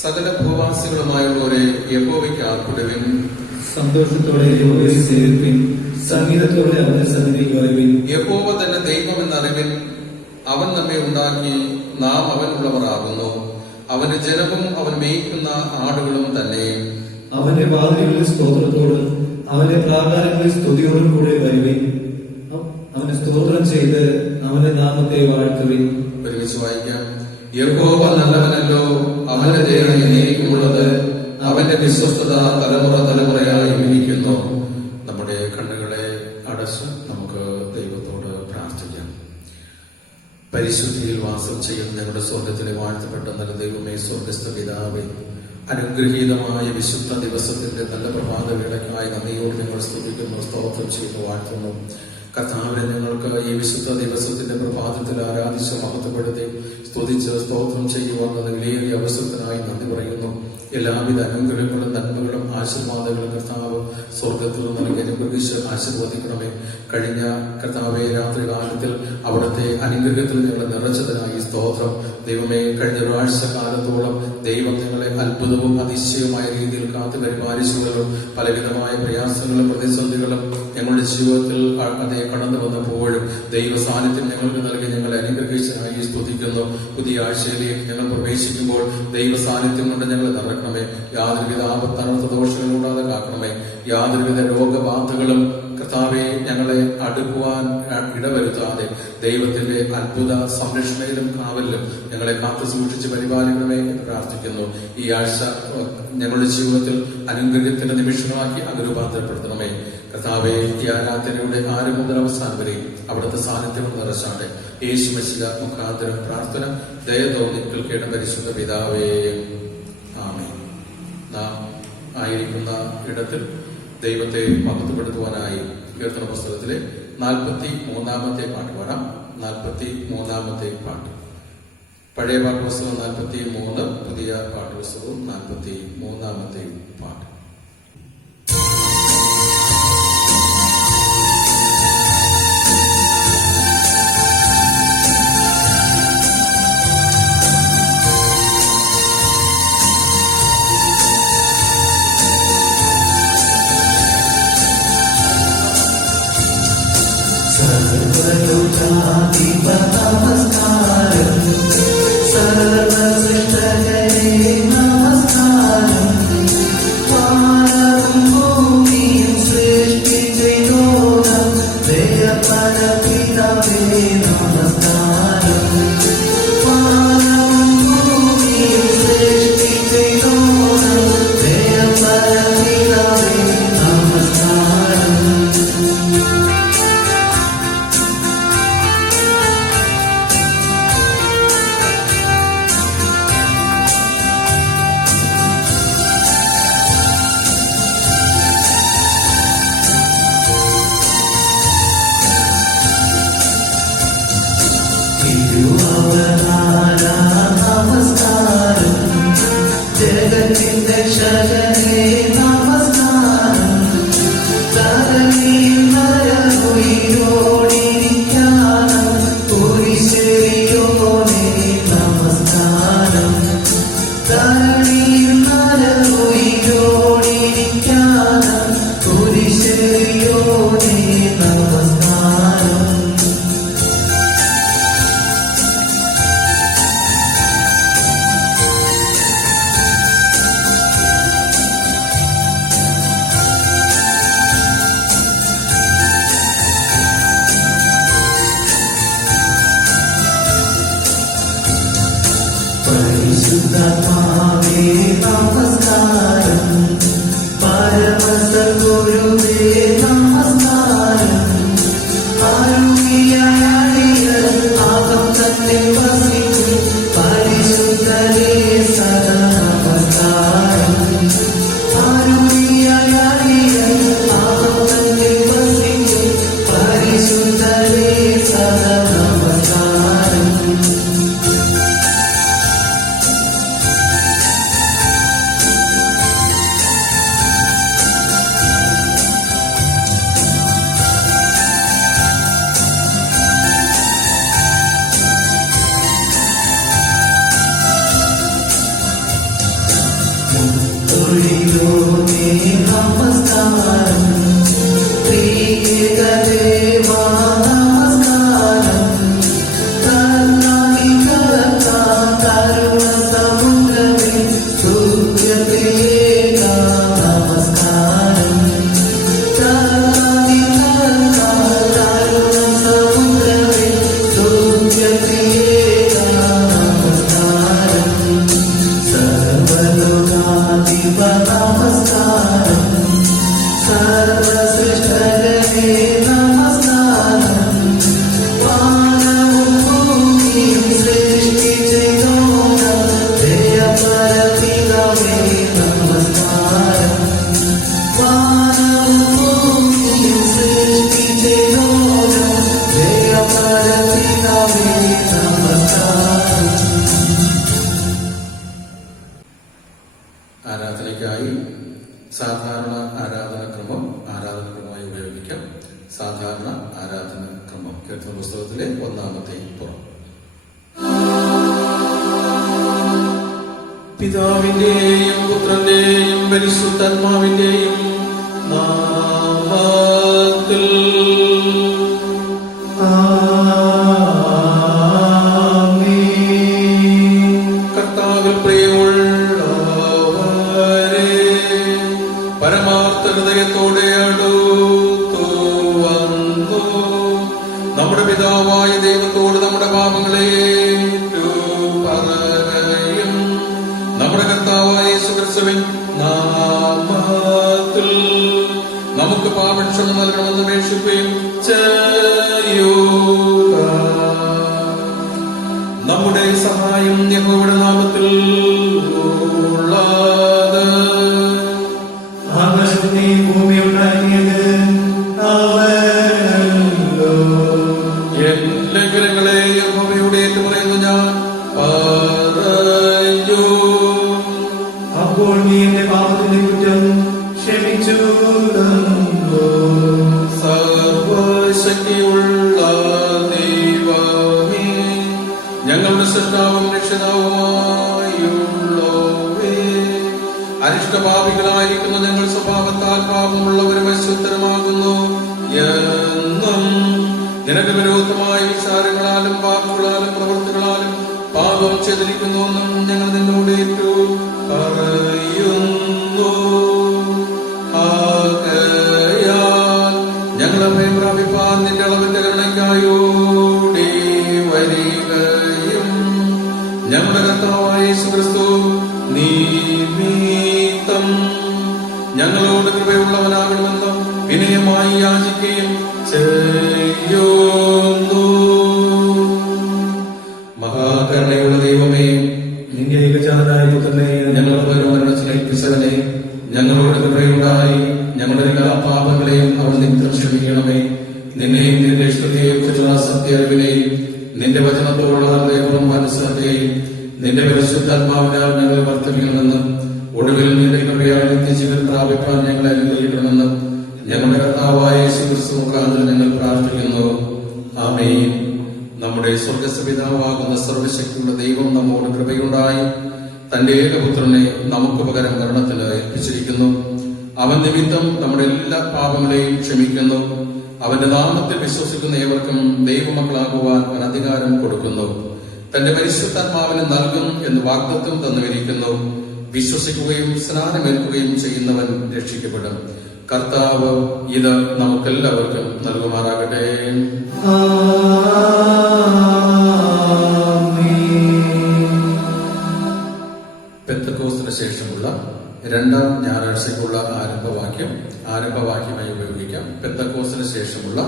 സകല ഭൂവാസികളുമായുള്ളവരെ യഹോവയ്ക്ക് ആർപ്പിടുവിൻ. സന്തോഷത്തോടെ യഹോവയെ സേവിപ്പിൻ, സംഗീതത്തോടെ അവന്റെ സന്നിധിയിൽ വരുവിൻ. യഹോവ തന്നെ ദൈവമെന്നറിവിൻ. അവൻ നമ്മെ ഉണ്ടാക്കി, നാം അവനുള്ളവർ ആകുന്നു. അവന് ജനവും അവൻ മേയ്ക്കുന്ന ആടുകളും തന്നെ. അവന്റെ വാതിലുകളിൽ സ്തോത്രത്തോടും അവന്റെ പ്രാകാരങ്ങളിൽ സ്തുതിയോടും കൂടെ വരുവിൻ. അവന് സ്തോത്രം ചെയ്ത് അവന്റെ നാമത്തെ വാഴ്ത്തുവിൻ. ഒരുമിച്ച് വായിക്കാം. യഹോവ നല്ലവനല്ലോ, അവന്റെ ദയ എന്നേക്കുമുള്ളത്, അവന്റെ വിശ്വസ്തത തലമുറ തലമുറയായി ഇരിക്കുന്നു. നമ്മുടെ കണ്ണുകളെ അടച്ച് നമുക്ക് ദൈവത്തോട് പ്രാർത്ഥിക്കാം. പരിശുദ്ധിയിൽ വാസം ചെയ്യുന്ന ഞങ്ങളുടെ സ്വർഗത്തിലെ വാഴ്ത്തപ്പെട്ട നല്ല ദൈവമേ, സ്വർഗസ്ഥ പിതാവേ, അനുഗ്രഹീതമായ വിശുദ്ധ ദിവസത്തിന്റെ നല്ല പ്രഭാത വേളയ്ക്കായി നന്ദിയോട് ഞങ്ങൾ സ്തുതിക്കുന്നു, സ്തോത്രം ചെയ്യുന്നു, വാഴ്ത്തുന്നു. കർത്താവിനെ ഞങ്ങൾക്ക് ഈ വിശുദ്ധ ദിവസത്തിന്റെ പ്രഭാതത്തിൽ ആരാധിച്ച് മഹത്വപ്പെടുത്തി സ്തുതിച്ച് സ്തോത്രം ചെയ്യുവാൻ വിലയേറിയ അവസരത്തിനായി നന്ദി പറയുന്നു. എല്ലാവിധ അനുഗ്രഹങ്ങളും നന്മകളും ആശീർവാദങ്ങളും കർത്താവ് സ്വർഗത്തിൽ നൽകി അനുഗ്രഹിച്ച് ആശീർവദിക്കണമേ. കഴിഞ്ഞ കർത്താവെ രാത്രി കാലത്തിൽ അവിടുത്തെ അനുഗ്രഹത്തിൽ ഞങ്ങളെ നിറച്ചതിനായി സ്തോത്രം. ദൈവമേ, കഴിഞ്ഞ ഒരാഴ്ച കാലത്തോളം ദൈവം ഞങ്ങളെ അത്ഭുതവും അതിശയമായ രീതിയിൽ കാത്തു പരിപാലിച്ചുകൊള്ളും. പലവിധമായ പ്രയാസങ്ങളും പ്രതിസന്ധികളും ഞങ്ങളുടെ ജീവിതത്തിൽ അതേ കടന്നു വന്നപ്പോഴും ദൈവ സാന്നിധ്യം ഞങ്ങൾക്ക് നൽകി ഞങ്ങളെ അനുഗ്രഹിച്ചതിനായി സ്തുതിക്കുന്നു. പുതിയ ആഴ്ചയിലേക്ക് ഞങ്ങൾ പ്രവേശിക്കുമ്പോൾ ദൈവ സാന്നിധ്യം കൊണ്ട് ഞങ്ങളെ നിറക്കണമേ. യാതൊരുവിധ ആപത്തനർത്ഥ ദോഷങ്ങളും കൂടാതെ കാക്കണമേ. യാതൊരുവിധ രോഗബാധകളും കർത്താവെ ഞങ്ങളെ അടുക്കുവാൻ ഇടവരുത്താതെ ദൈവത്തിന്റെ അത്ഭുത സംരക്ഷണയിലും കാവലിലും ഞങ്ങളെ കാത്തു സൂക്ഷിച്ച് പരിപാലിക്കണമേ എന്ന് പ്രാർത്ഥിക്കുന്നു. ഈ ആഴ്ച ഞങ്ങളുടെ ജീവിതത്തിൽ അനുഗ്രഹത്തിന്റെ നിമിഷങ്ങളാക്കി അനുരൂപാന്തരപ്പെടുത്തണമേ. കർത്താവെ, ഈ ആരാധനയുടെ ആരും മുതൽ അവസാനം വരെയും അവിടുത്തെ സാന്നിധ്യം നിറച്ചാട്ടെ. യേശു മിശിഹാ മുഖാന്തരം പ്രാർത്ഥന ദയ തോന്നി കേൾക്കേണ്ട പരിശുദ്ധ പിതാവേ, ആമേൻ. നാം ആയിരിക്കുന്ന ഇടത്തിൽ ദൈവത്തെ മഹത്വപ്പെടുത്തുവാനായി കീർത്തന പുസ്തകത്തിലെ 43-ാമത്തെ പാട്ട് പാടാം. 43-ാമത്തെ പാട്ട്. പഴയ പാഠപുസ്തകം 43, പുതിയ പാഠപുസ്തകവും 43-ാമത്തെ പാഠം. നമസ്കാരം സർവസൃഷ്ടജനേ നമസ്കാരം വാനവും ഭൂമിയും സൃഷ്ടിച്ചോരം ദയപരപിതാവേ നമസ്കാരം വാനവും ഭൂമിയും സൃഷ്ടിച്ചോരം ദയപരപിതാവേ നമസ്കാരം. നമസ്കാരം ജഗത്തിന്റെ ശരണേ നമസ്കാരം തരണിയിൽ നരകുയിലോടിരിക്കാനും കുരിശിയോനേ നമസ്കാരം തരണിയിൽ നരകുയിലോടിരിക്കാനും കുരിശിയോനേ നമസ്കാരം. പരിശുദ്ധാത്മാവേ നമസ്കാരം പരമസദ്ഗുരുവേ നമസ്കാരം ആരുണിയാടിയർ ആകം തന്നിൽ വസിക്കും പരിശുദ്ധരേ സദാ നമസ്കാരം ആരുണിയാടിയർ ആകം തന്നിൽ വസിക്കും പരിശുദ്ധരേ സദാ നമസ്കാരം. നമസ്കാരം പ്രിയദേവാ നമസ്കാരം കരുണ സമുദ്രമേ സൂര്യപ്രിയ നമസ്കാരം കരുണ സമുദ്രമേ സൂര്യപ്രിയ നമസ്കാരം സർവലോകാധിപ നമസ്കാരം സർവസൃഷ്ടജനേ നമസ്കാരം വാനവും ഭൂമിയും സൃഷ്ടിച്ചോരം ദയപരപിതാവേ നമസ്കാരം വാനവും ഭൂമിയും സൃഷ്ടിച്ചോരം ദയപരപിതാവേ നമസ്കാരം. ആരാധനയ്ക്കായി സാധാരണ ആരാധനക്രമമായി ഉപയോഗിക്കാം. സാധാരണ ആരാധനക്രമം കീർത്തന പുസ്തകത്തിലെ 1-ാമത്തെ പുറം. പിതാവിന്റെയും പുത്രന്റെയും പരിശുദ്ധാത്മാവിന്റെയും നാമത്തിൽ കർത്താവിൽ പ്രിയമുള്ളവരെ പരമാർത്ഥ ഹൃദയത്തോടെ അടുത്തു വന്നു നമ്മുടെ പിതാവായ ദൈവത്തോട് നമ്മുടെ പാപങ്ങളെ പറയും നമ്മുടെ കർത്താവായ യേശുക്രിസ്തുവിൻ നാമത്തിൽ നമുക്ക് പാപക്ഷമ നൽകണമെന്ന് അപേക്ഷിക്കുകയും ചെയ്യുക. നമ്മുടെ സഹായം യഹോവയുടെ നാമത്തിൽ ഉള്ളത്. ആകാശത്തെയും ഭൂമി ഉണ്ടാക്കിയത് അവനല്ലോ. എല്ലാ ലംഘനങ്ങളെ യഹോവയോട് ഏറ്റുപറയുന്നു ഞാൻ. അപ്പോൾ നീ എന്റെ പാപത്തിന്റെ കുറ്റം ക്ഷമിച്ചു തന്നു. സർവശക്തിയുള്ള ദൈവമേ, ഞങ്ങളുടെ സൃഷ്ടാവും രക്ഷിതാവുമായുള്ളവേ, അരിഷ്ടഭാവികളായിരിക്കുന്ന ഞങ്ങൾ സ്വഭാവത്താൽ പാപമുള്ളവരും അശുദ്ധരുമാകുന്നു എന്നും നിനക്ക് വിരോധമായ വിചാരങ്ങളാലും വാക്കുകളാലും പ്രവൃത്തികളാലും പാപം ചെയ്തിരിക്കുന്നുവെന്നും ഞങ്ങൾ നിന്നോട് ഏറ്റു പറയുന്നു. ആകയാൽ ഞങ്ങളെ ഭയം പ്രാപിപ്പാൻ നിന്റെ അളവിന്റെ കരുണയ്ക്കായോടി വരികയും ഞങ്ങളുടെ കർത്താവായ യേശുക്രിസ്തു നിമിത്തം ഞങ്ങളോട് കൃപയുള്ളവനാകണമെന്ന് വിനയമായി യാചിക്കുകയും ചെയ്യുന്നു. മഹാകരുണയുള്ള ദൈവമേ, നിന്റെ ഏകജാതനായ പുത്രനെ ഞങ്ങളുടെ സ്നേഹിപ്പിച്ചവനെ, ഞങ്ങളോട് കൃപയുണ്ടായി ഞങ്ങളുടെ എല്ലാ പാപങ്ങളെയും അവൻ നിത്യം ക്ഷമിക്കണമേ. നിന്നെയും നിന്റെ ഇഷ്ടത്തെയും കുറിച്ചുള്ള സത്യാറിവിനെയും നിന്റെ വചനത്തോടുള്ള ഹൃദയവും മനസ്സിലാക്കുകയും നിന്റെ പരിശുദ്ധാത്മാവിനാൽ ഞങ്ങൾ വർദ്ധിക്കണമെന്ന് ഒടുവിൽ നിന്റെ കൃപയാൽ നിത്യജീവൻ പ്രാപിപ്പാൻ ഞങ്ങളെ അനുഗ്രഹിക്കണമെന്ന് ഞങ്ങളുടെ കർത്താവായ യേശുക്രിസ്തു മുഖാന്തരം ഞങ്ങൾ പ്രാർത്ഥിക്കുന്നു. ആമേൻ. നമ്മുടെ സ്വർഗസ്പിതാവാകുന്ന സർവശക്തിയുള്ള ദൈവം നമ്മോട് കൃപയുണ്ടായി തന്റെ ഏകപുത്രനെ നമുക്ക് പകരം മരണത്തിന് ഏൽപ്പിച്ചിരിക്കുന്നു. അവൻ നിമിത്തം നമ്മുടെ എല്ലാ പാപങ്ങളെയും ക്ഷമിക്കുന്നു. അവന്റെ നാമത്തിൽ വിശ്വസിക്കുന്ന ഏവർക്കും ദൈവമക്കളാകുവാൻ അവൻ അധികാരം കൊടുക്കുന്നു. തന്റെ പരിശുദ്ധാത്മാവിനെ നൽകും എന്ന് വാഗ്ദത്തം തന്നുവരിക്കുന്നു. വിശ്വസിക്കുകയും സ്നാനമേൽക്കുകയും ചെയ്യുന്നവൻ രക്ഷിക്കപ്പെടും. കർത്താവ് ഇത് നമുക്കെല്ലാവർക്കും നൽകുമാറാകട്ടെ. പെന്തക്കോസ്തിന് ശേഷമുള്ള രണ്ടാം ഞായറാഴ്ചയ്ക്കുള്ള ആരംഭവാക്യമായി ഉപയോഗിക്കാം. പെന്തക്കോസ്തിന് ശേഷമുള്ള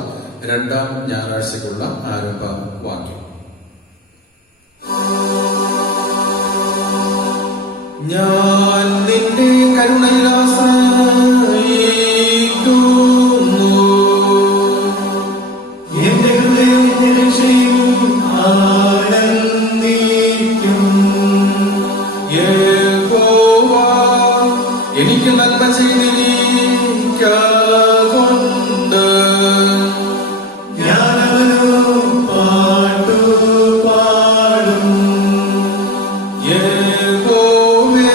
രണ്ടാം ഞായറാഴ്ചയ്ക്കുള്ള ആരംഭവാക്യം. ഞാൻ നിന്റെ കരുണയിൽ ആശ്രയിക്കുന്നു. എന്റെ ഹൃദയം നിന്റെ രക്ഷയിൽ ആനന്ദിക്കും. യഹോവ എനിക്ക് നന്മ ചെയ്തിരിക്കൊണ്ട് ഞാനവനു പാട്ടുപാടും. യഹോവേ,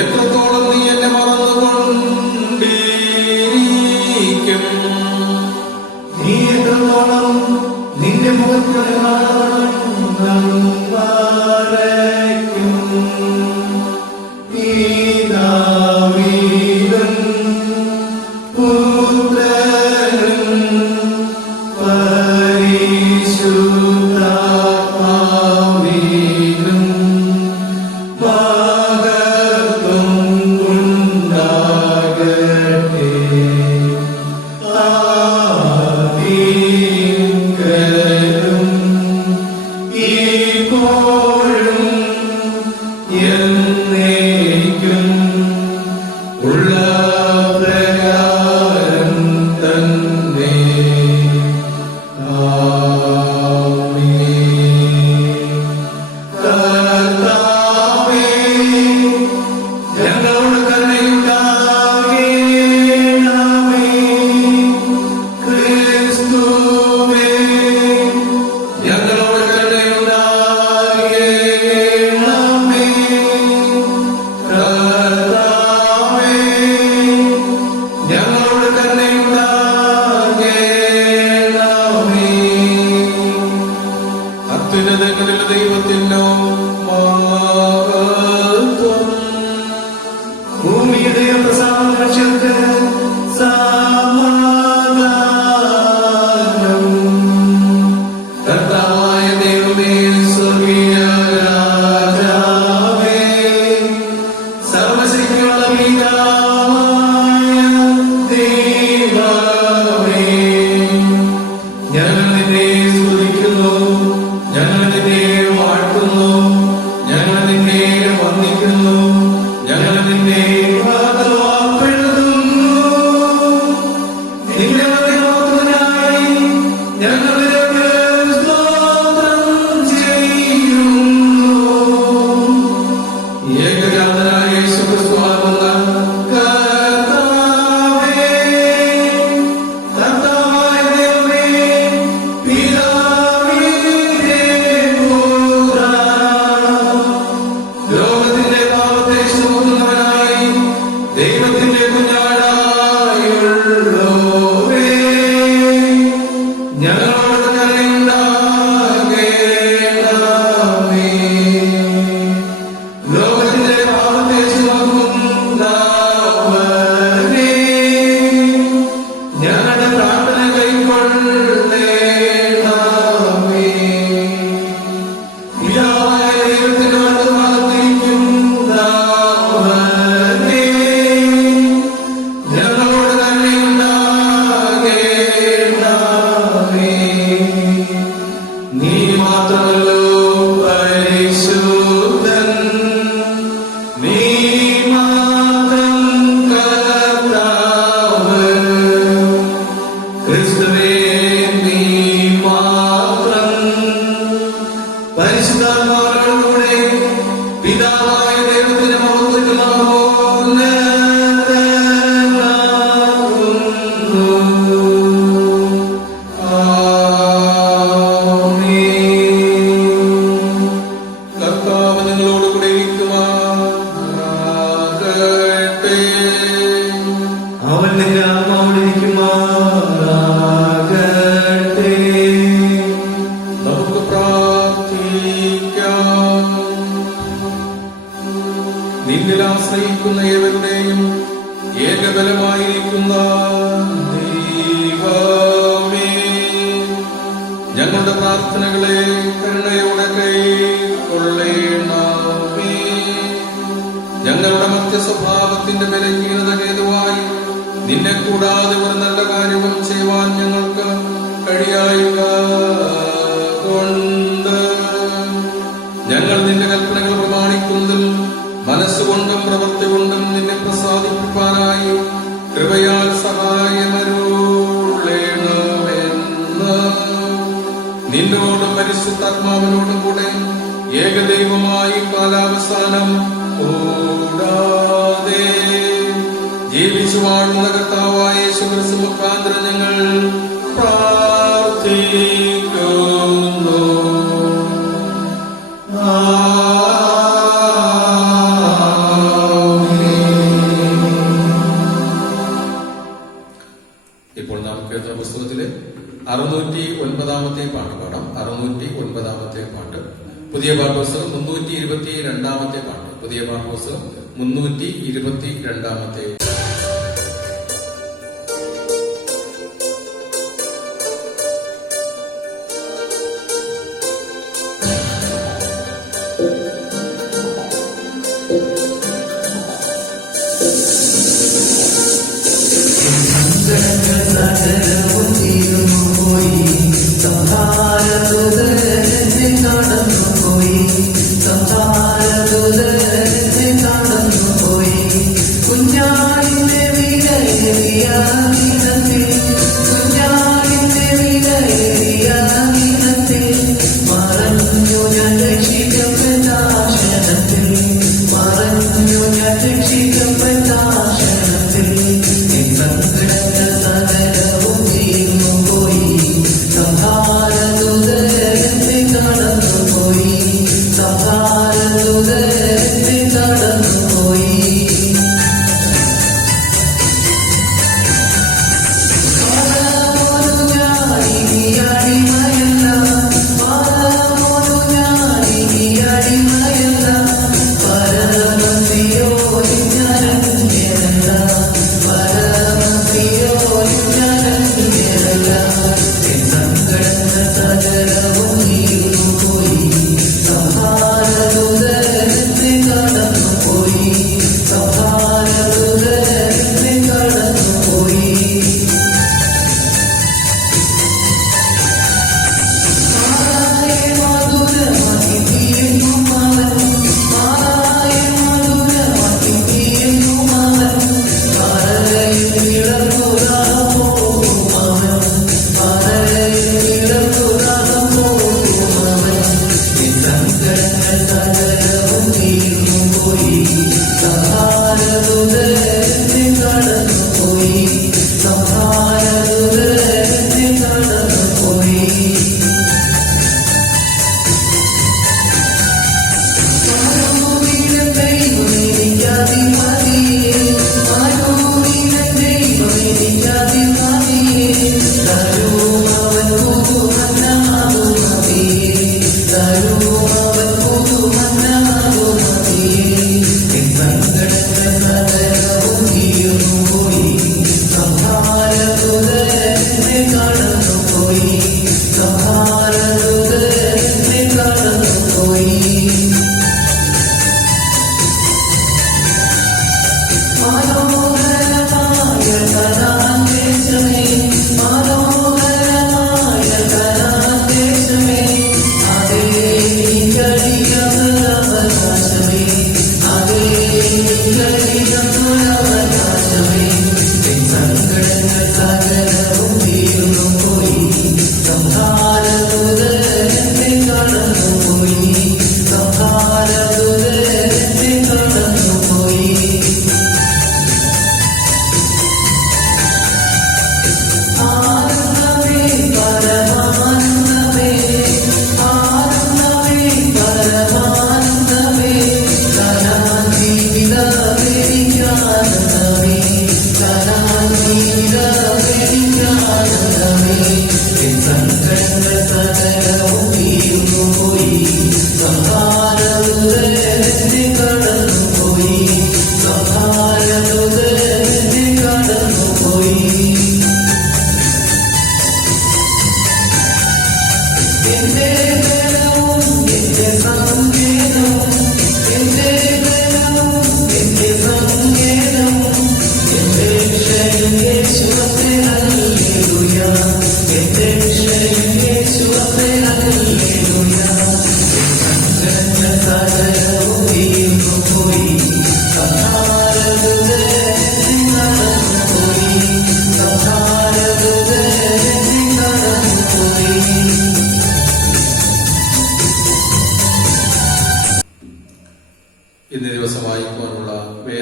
എത്രത്തോളം നീ എന്നെ മറന്നുകൊണ്ടിരിക്കും. നീ എത്രത്തോളം നിന്റെ മുഖത്തിന് മറയ്ക്കും. പിതാവിലും പുത്രനും പരിശുദ്ധാത്മാവിലും മഹത്വം ഉണ്ടാകട്ടെ. ആദിയിലും ഇപ്പോഴും എന്നേക്കും ഉള്ള പ്രകാരം തന്നെ. ആമേൻ. കർത്താവേ, ഞങ്ങളോട് കരുണയുണ്ടാകണമേ. ക്രിസ്തുവേ, ഞങ്ങളോട് കരുണയുണ്ടാകണമേ. കർത്താവേ, ഞങ്ങളോട് കരുണയുണ്ടാകണമേ. അത്യുന്നതങ്ങളിൽ ദൈവത്തിനോ മഹത്വം. ഭൂമിയുടെ പ്രസാദർക്ക് സമാധാനം. കർത്താവായ ദൈവമേ, സ്വർഗീയ രാജാവേ, സർവശക്തിയുള്ള പിതാവായ ദൈവമേ, ഞങ്ങൾ നിന്നെ സ്തുതിക്കുന്നു, ഞങ്ങൾ നിന്നെ വാഴ്ത്തുന്നു, ഞങ്ങൾ നിന്നെ വന്ദിക്കുന്നു, ഞങ്ങൾ നിന്നെ മഹത്വപ്പെടുത്തുന്നു. നിന്റെ മഹത്വത്തിനായി ഞങ്ങൾ നിനക്ക് സ്തോത്രം ചെയ്യുന്നു. ഏകജാതനായ യേശു കർത്താവ് നിങ്ങളോടുകൂടെ ഇരിക്കുമാറാകട്ടെ. അവൻ നിന്റെ ആത്മാവിലിരിക്കുമാറാകട്ടെ. നമുക്ക് പ്രാർത്ഥിക്കാം. നിന്നിൽ ആശ്രയിക്കുന്ന ഏവരുടെയും ഏകബലമായിരിക്കുന്ന ദൈവമേ, ഞങ്ങളുടെ പ്രാർത്ഥനകളെ കരുണയോടെ കൈക്കൊള്ളണമേ. ഞങ്ങളുടെ മധ്യസ്വഭാവത്തിന്റെ ബലഹീനത ഹേതുവായി നിന്നെ കൂടാതെ ഒരു നല്ല കാര്യവും ചെയ്യുവാൻ ഞങ്ങൾക്ക് കഴിയായിക കൊണ്ട് ഞങ്ങൾ നിന്റെ കൽപ്പനകൾ പ്രമാണിക്കുന്നതിൽ മനസ്സുകൊണ്ടും പ്രവൃത്തി കൊണ്ടും നിന്നെ പ്രസാദിപ്പിക്കാനായി കൃപയാൽ സഹായമരുളേണമെന്ന് നിന്നോടും പരിശുദ്ധാത്മാവിനോടും കൂടെ ഏകദൈവമായി കാലാവസാനം കൂടാതെ ജീവിച്ചു വാഴുന്ന കർത്താവായ യേശുക്രിസ്തു മുഖാന്തരം ഞങ്ങൾ പ്രാർത്ഥിക്കുന്നു. ഇപ്പോൾ നാം കേട്ട പുസ്തകത്തിലെ 609 പാട്ട് പാടാം. 609 പാട്ട്, പുതിയ പാഠപുസ്തകം 322 പാട്ട്, പുതിയ പാഠപുസ്തകം 322. Thank you.